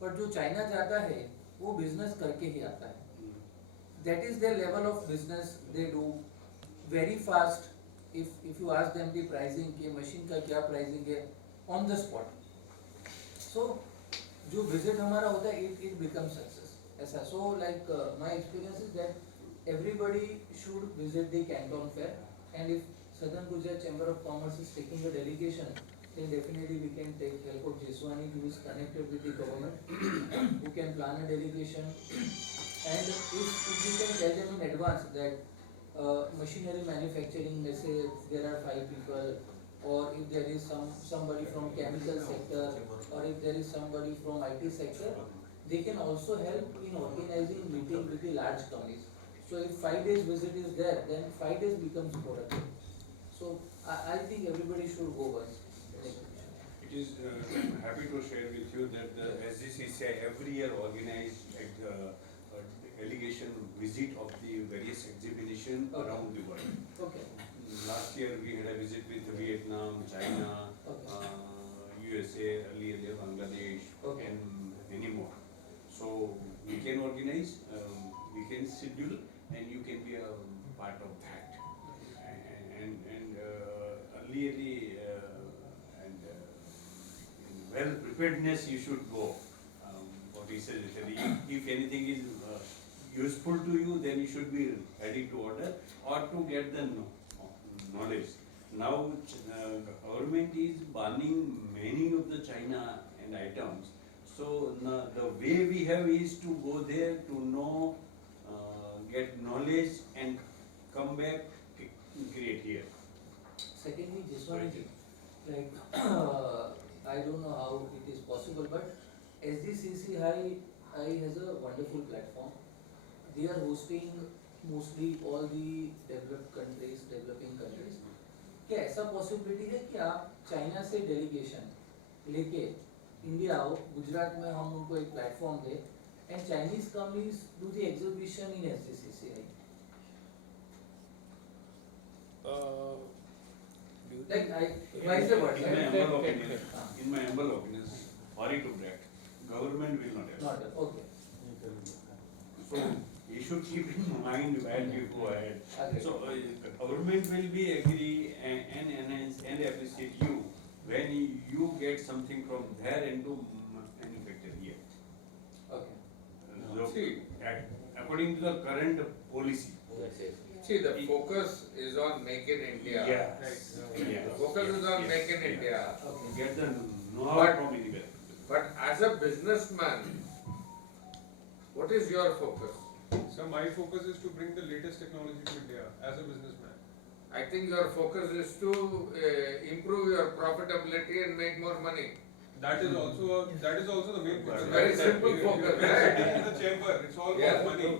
पर जो चाइना जाता है वो बिजनेस करके ही आता है. That is their level of business. They do very fast. If you ask them the pricing कि मशीन का क्या pricing है, on the spot. So जो visit हमारा होता है it becomes success. ऐसा. So like my experience is that everybody should visit the Canton Fair, and if Southern Gujarat Chamber of Commerce is taking a delegation, then definitely we can take help of Jeswani, who is connected with the government, who can plan a delegation. And if we can tell them in advance that machinery manufacturing, let's say there are 5 people, or if there is somebody from chemical sector, or if there is somebody from IT sector, they can also help in organizing meeting with the large companies. So if 5 days visit is there, then 5 days becomes productive. So I think everybody should go once. It is happy to share with you that the SGCCI every year organize a delegation visit of the various exhibition around the world. Okay. Last year we had a visit with Vietnam, China, USA, earlier there Bangladesh, and many more. So we can organize, we can schedule, and you can be a part of that. And earlierly and well preparedness you should go for research. If anything is useful to you, then you should be ready to order or to get the knowledge. Now government is banning many of the China and items. So the way we have is to go there to know, get knowledge and come back create here. Secondly, Jiswanji, like, I don't know how it is possible, but SGCCI has a wonderful platform. They are hosting mostly all the developed countries, developing countries. क्या ऐसा possibility है कि आप China से delegation लेके India आओ, गुजरात में हम उनको एक platform they and Chinese companies do the exhibition in SGCCI? Like vice versa. In my humble opinion, sorry to brag, government will not Not accept. okay. So you should keep in mind while you go ahead. Agree. So government will be agree and enhance and appreciate you when you get something from there into manufacture here. Okay. So, See. according to the current policy. See, the focus is on Make in India. Yes. The focus is on Make in India. Okay. Get the know-how But- from anywhere. But as a businessman, what is your focus? So my focus is to bring the latest technology to India as a businessman. I think your focus is to improve your profitability and make more money. That is also the main focus. It's a very simple focus, When I right? sit in the chamber, it's all Yeah. about money.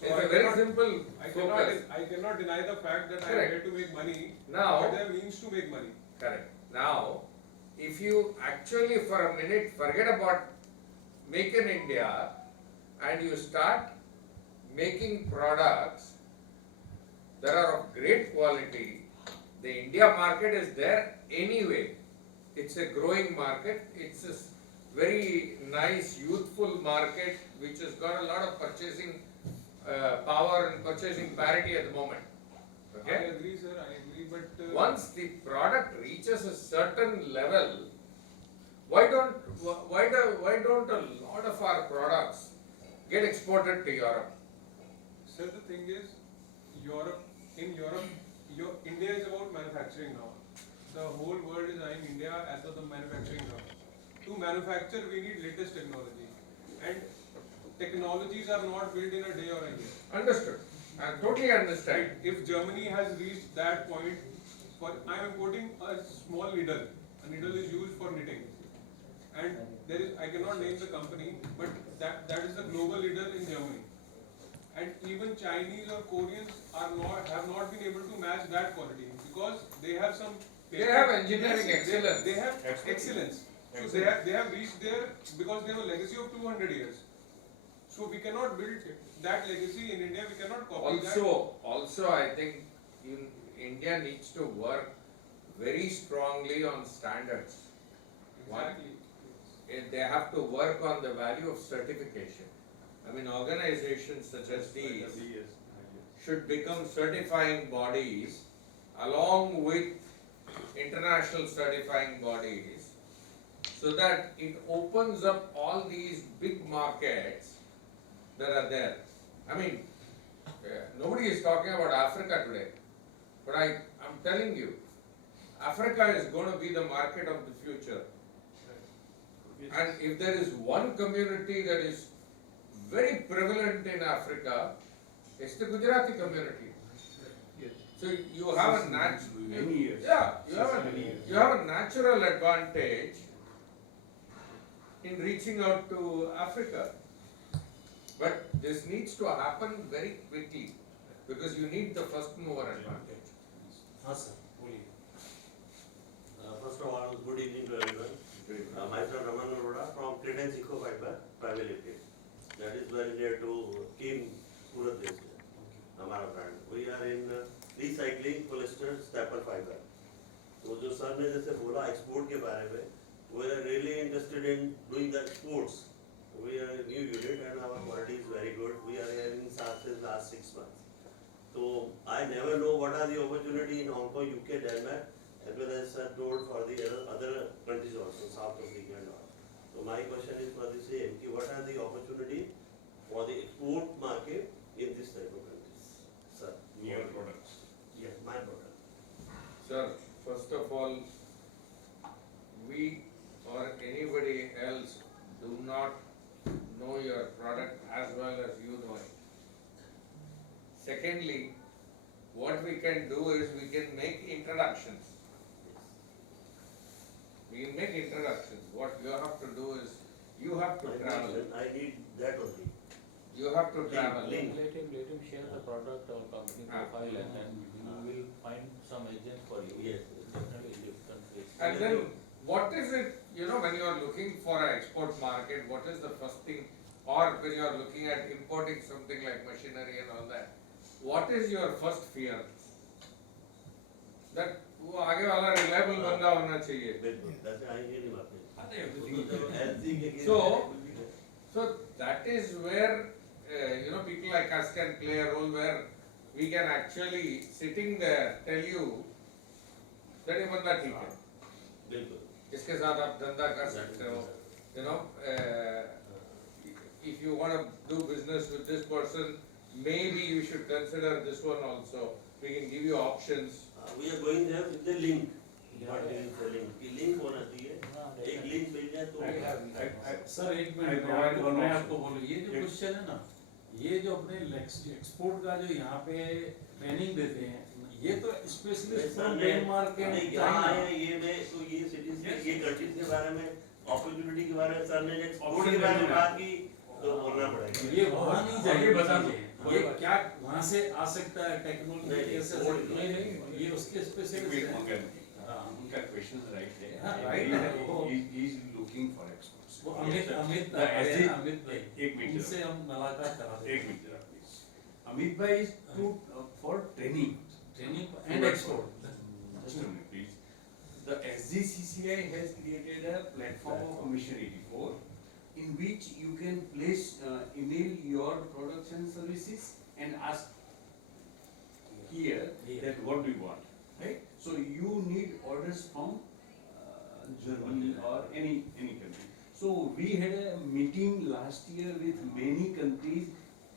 So It's I a very cannot- simple I focus. cannot deny the fact that I am Correct. here to make money. Now- But there are means to make money. Correct. Now, if you actually for a minute forget about Make in India and you start making products that are of great quality, the India market is there anyway. It's a growing market. It's a very nice youthful market which has got a lot of purchasing power and purchasing parity at the moment. I Okay? agree, sir. I agree. But Once the product reaches a certain level, why don't a lot of our products get exported to Europe? sir, the thing is, in Europe, India is about manufacturing now. The whole world is eyeing India as the manufacturing hub. To manufacture, we need latest technology, and technologies are not built in a day or a year. Understood. I totally understand. If Germany has reached that point, I am importing a small needle. A needle is used for knitting, and I cannot name the company, but that is the global leader in Germany. And even Chinese or Koreans have not been able to match that quality because they have some. They have engineering excellence. They have excellence. So they have reached there because they have a legacy of 200 years. So we cannot build that legacy in India. We cannot copy that. Also, I think India needs to work very strongly on standards. Exactly. They have to work on the value of certification. I mean, organizations such as these should become certifying bodies along with international certifying bodies so that it opens up all these big markets that are there. I mean, nobody is talking about Africa today, but I'm telling you, Africa is going to be the market of the future. And if there is one community that is very prevalent in Africa, it's the Gujarati community. So you have a Many years. you have a natural advantage in reaching out to Africa. But this needs to happen very quickly because you need the first mover advantage. sir. First of all, good evening to everyone. Myself Raman Arora from Credence Eco Fiber Private Limited. That is very near to Kim Surat district. हमारा brand. We are in recycling polyester staple fiber. तो जो sir ने जैसे बोला export के बारे में, we are really interested in doing the exports. We are a new unit and our quality is very good. We are here in SARS since last 6 months. So I never know what are the opportunity in Hong Kong, UK, Denmark, as well as told for the other countries also, South Africa and all. So my question is for the same, what are the opportunity for the export market in this type of countries? Sir, Your products. yes, my product. Sir, first of all, we or anybody else do not know your product as well as you know it. Secondly, what we can do is introductions. We can make introductions. What you have to do is, you have to travel. I need that only. You have to travel. Link. Let him share the product or company Ah. profile and then you will find some agents for you. Yes. Definitely in different places. And then, what is it, when you are looking for an export market, what is the first thing, or when you are looking at importing something like machinery and all that, what is your first fear? That वो आगे वाला reliable बंदा होना चाहिए. बिल्कुल, that's I hear him आपने. So that is where, people like us can play a role where we can actually, sitting there, tell you that ये बंदा ठीक है. बिल्कुल. इसके साथ आप धंधा कर सकते हो. If you want to do business with this person, maybe you should consider this one also. We can give you options. We are going there with the link. Not even selling. कि link होना चाहिए. एक link मिल जाए तो. Sir एक minute मैं आपको बोलूँ, ये जो क्वेश्चन है ना, ये जो अपने एक्सपोर्ट का जो यहाँ पे ट्रेनिंग देते हैं, ये तो स्पेशलिस्ट फ्रॉम डेनमार्क के यहाँ आए हैं, ये सिटीज ये कंट्रीज के बारे में, अपॉर्चुनिटी के बारे में, सर ने एक्सपोर्ट के बारे में बात की, तो बोलना पड़ेगा. ये वहाँ नहीं जाएगी, बता दो ये क्या वहाँ से आ सकता है टेक्नोलॉजी कैसे नहीं ये उसके स्पेशलिस्ट उनका क्वेश्चन राइट है. right. He is looking for exports. वो अमित भाई एक मिनट उनसे हम मुलाकात करा दें. एक मिनट जरा प्लीज. अमित भाई is for training and export. Just a minute please. The SGCCI has created a platform of machinery before, in which you can place email your products and services and ask here that what do you want, right? So you need orders from Germany or any country. So we had a meeting last year with many countries,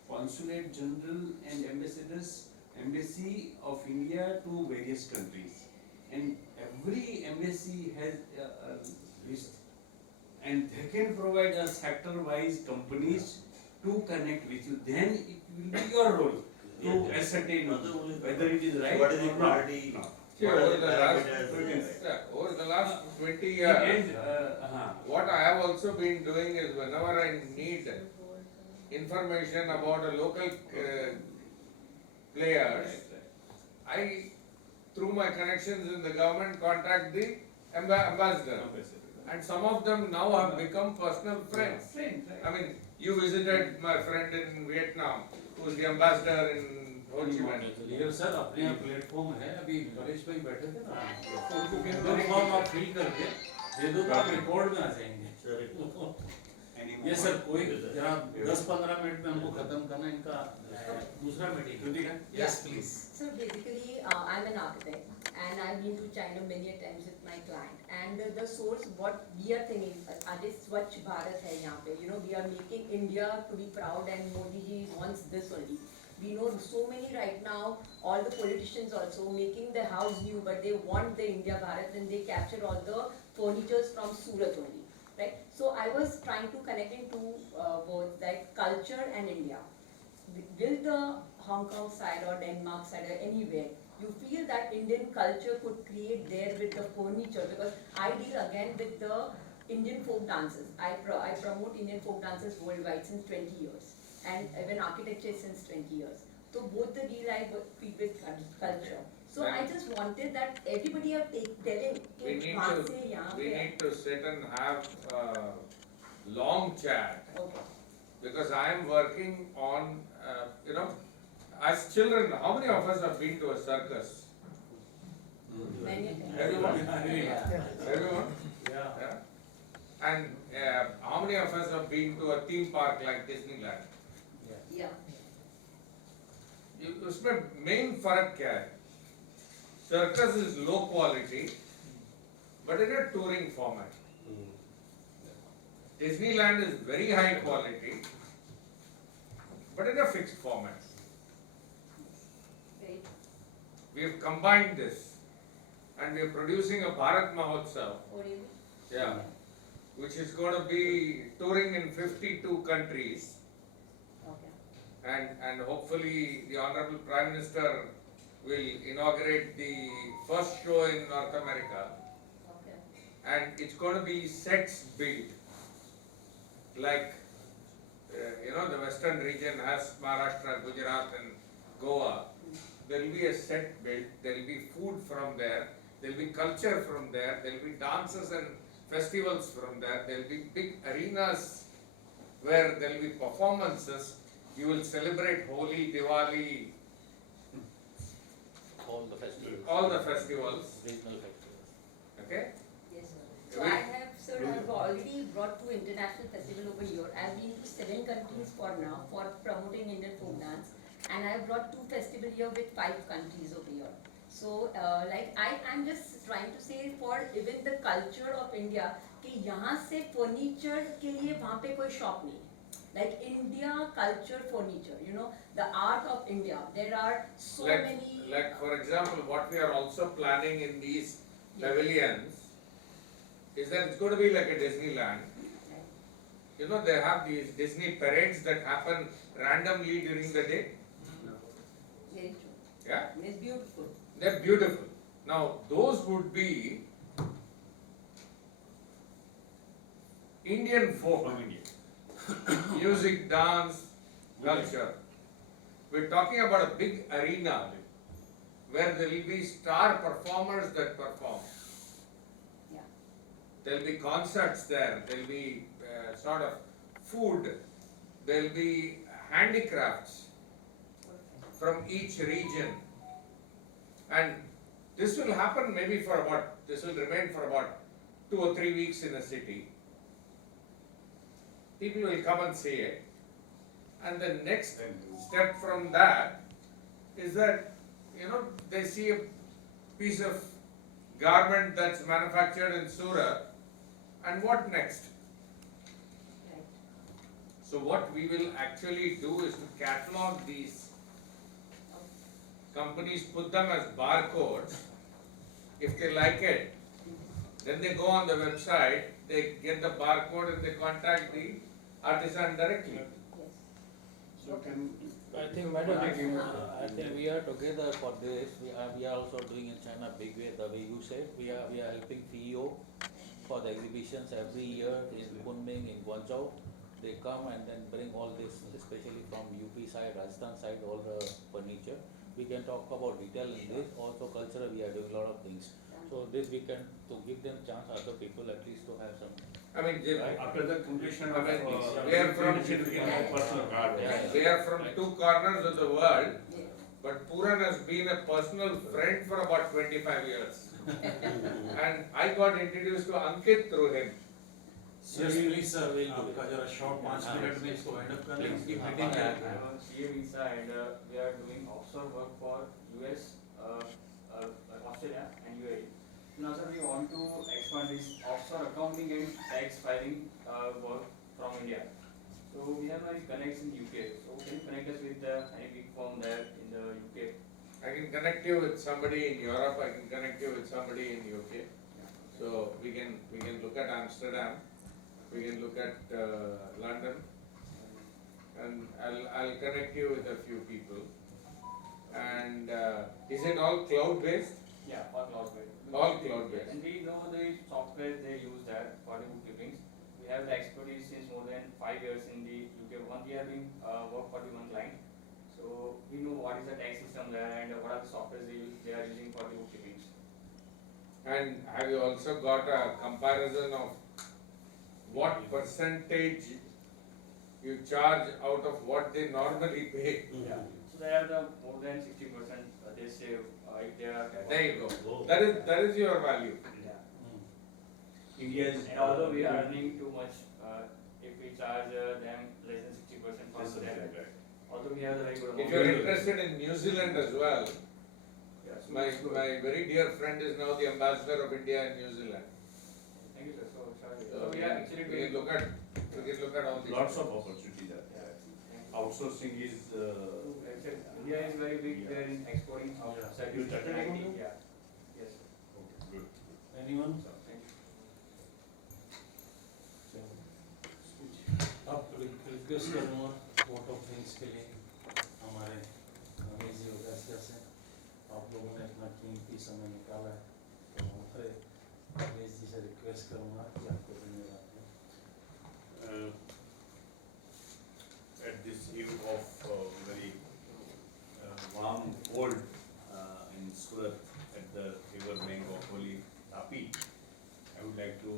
consulate general and ambassadors, embassy of India to various countries, and every embassy has a list, and they can provide us sector-wise companies to connect with you. Then it will be your role to ascertain whether it is right What is the or priority? not. See, What is over the the parameters? over the last 20 years, what I have also been doing is whenever I need information about a local players, I, through my connections in the government, contact the ambassador. And some of them now have become personal friends. I mean, you visited my friend in Vietnam, who is the ambassador in Ho Chi Minh. ये sir अपने यहाँ platform है, अभी परेश भाई बैठे थे ना, तो उनको किंतु फॉर्म आप फिल करके दे दो तो आप रिकॉर्ड में आ जाएंगे. ये सर कोई जरा 10-15 मिनट में हमको खत्म करना इनका दूसरा meeting. Yes please. So basically, I'm an architect and I've been to China many a times with my client. And the source, what we are thinking, this Swachh Bharat hai yahan pe. We are making India to be proud, and Modi ji wants this only. We know so many right now, all the politicians also making the house new, but they want the India Bharat, and they capture all the furnitures from Surat only. Right? So I was trying to connect into both, like culture and India. Will the Hong Kong side or Denmark side or anywhere, you feel that Indian culture could create there with the furniture? Because I deal again with the Indian folk dances. I promote Indian folk dances worldwide since 20 years. And even architecture since 20 years. So both the deal I feed with culture. So I just wanted that everybody are telling. We need to sit and have a long chat. Okay. Because I am working on, as children, how many of us have been to a circus? Many a times. Everyone? Yeah. Everyone? Yeah. And how many of us have been to a theme park like Disneyland? Yeah. उसमें main फर्क क्या है? Circus is low quality, but in a touring format. Disneyland is very high quality, but in a fixed format. Great. We have combined this, and we are producing a Bharat Mahotsav. Oh, really? Yeah, which is going to be touring in 52 countries, Okay. and hopefully the Honorable Prime Minister will inaugurate the first show in North America, Okay. and it's going to be sets built like the western region has Maharashtra, Gujarat and Goa. There will be a set built, there will be food from there, there will be culture from there, there will be dances and festivals from there, there will be big arenas where there will be performances. You will celebrate Holi, Diwali, All the festivals. all the festivals, Regional festivals. okay? Yes, sir. So I have, sir, I've already brought 2 international festivals over here. I've been to 7 countries for now for promoting Indian folk dance, and I've brought 2 festivals here with 5 countries over here. So, I'm just trying to say for even the culture of India, कि यहाँ से furniture के लिए वहाँ पे कोई shop नहीं. Like India culture furniture, the art of India. There are so many. Like for example, what we are also planning in these pavilions is that it's going to be like a Disneyland. They have these Disney parades that happen randomly during the day. Very true. Yeah? It's beautiful. They're beautiful. Now, those would be Indian folk. Music, dance, culture. We're talking about a big arena where there will be star performers that perform. Yeah. There will be concerts there, there will be sort of food, there will be handicrafts from each region. And this will happen maybe this will remain for about 2 or 3 weeks in a city. People will come and see it. And the next step from that is that, they see a piece of garment that's manufactured in Surat, and what next? Right. So what we will actually do is to catalog these companies, put them as barcodes. If they like it, then they go on the website, they get the barcode and they contact the artisan directly. Yes. So can, I think, madam, I think we are together for this. We are also doing in China big way, the way you said. We are helping FEO for the exhibitions every year in Kunming, in Guangzhou. They come and then bring all this, especially from UP side, Rajasthan side, all the furniture. We can talk about detail in this. Also cultural, we are doing a lot of things. So this we can, to give them chance, other people at least to have some. I mean, after the completion of we are from personal card. we are from 2 corners of the world, but Puran has been a personal friend for about 25 years. And I got introduced to Ankit through him. Yes, please sir, आपका जरा short 5 minute में इसको end up करने की meeting है. I am on CA visa and we are doing offshore work for US, Australia and UAE. Now sir, we want to expand this offshore accounting and tax filing work from India. So we have many connects in UK. So can you connect us with any big firm there in the UK? I can connect you with somebody in Europe, I can connect you with somebody in UK. So we can look at Amsterdam, we can look at London, and I'll connect you with a few people. And is it all cloud based? Yeah, all cloud based. All cloud based. And we know the software they use there for the bookkeepings. We have the expertise since more than 5 years in the UK. We have been work for the one client. So we know what is the tax system there and what are the softwares they are using for the bookkeepings. And have you also got a comparison of what percentage you charge out of what they normally pay? Yeah. So they are the more than 60% they save if they are. There you go. That is your value. Yeah. India is. And although we are earning too much, if we charge them less than 60% for them. Although we have the very good. If you are interested in New Zealand as well, Yes. my very dear friend is now the ambassador of India in New Zealand. Thank you, sir. So sorry. So So we are actually we doing. can look at all these. Lots of opportunity there. Yeah. Outsourcing is. India is very big there in exporting of Yeah. You started IT. exporting? Yeah. Yes. Okay, good. Anyone? So, thank you. अब request करूँगा vote of thanks के लिए हमारे अमेजी वगैरह से आप लोगों ने अपना कीमती समय निकाला है, तो हमारे रमेश जी से रिक्वेस्ट करूँगा कि आपको धन्यवाद दें। At this eve of very warm cold in Surat at the river bank of Holy Tapi, I would like to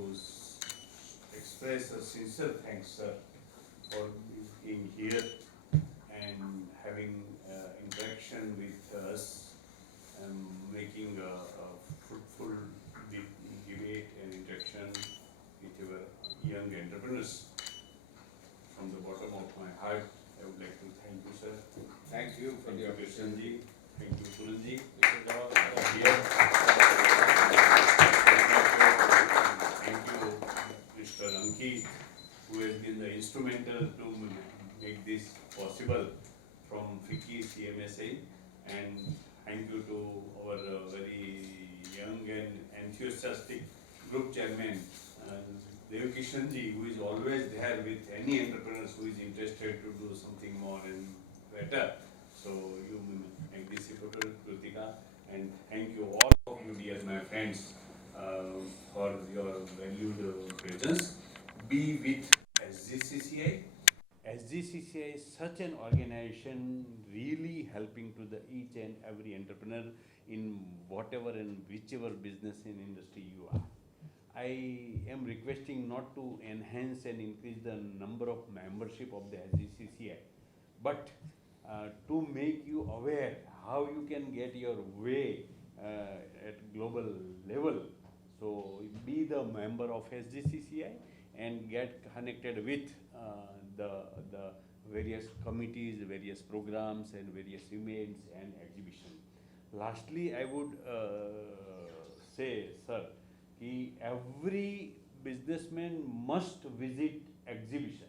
express a sincere thanks, sir, for being here and having interaction with us and making a fruitful debate and interaction with our young entrepreneurs. From the bottom of my heart, I would like to thank you, sir. Thank you for Thank the you, opportunity. Krishnji. Thank you, Puranji. This is our, Here. Thank you, Mr. Ankit, who has been the instrumental to make this possible from FICCI CMSA. And thank you to our very young and enthusiastic group chairman, Dev Kishanji, who is always there with any entrepreneurs who is interested to do something more and better. So you make this important, Kritika, and thank you all of you, dear my friends, for your valued presence. Be with SGCCI. SGCCI is such an organization really helping to the each and every entrepreneur in whatever and whichever business and industry you are. I am requesting not to enhance and increase the number of membership of the SGCCI, but to make you aware how you can get your way at global level. So be the member of SGCCI and get connected with the various committees, various programs and various events and exhibitions. Lastly, I would say, sir, कि every businessman must visit exhibition.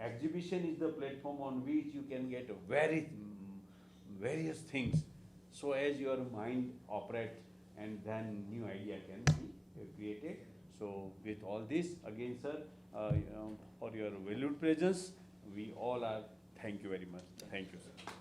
Exhibition is the platform on which you can get various things, so as your mind operates and then new idea can be created. So with all this, again, sir, for your valued presence, we all are. Thank you very much. Thank you, sir.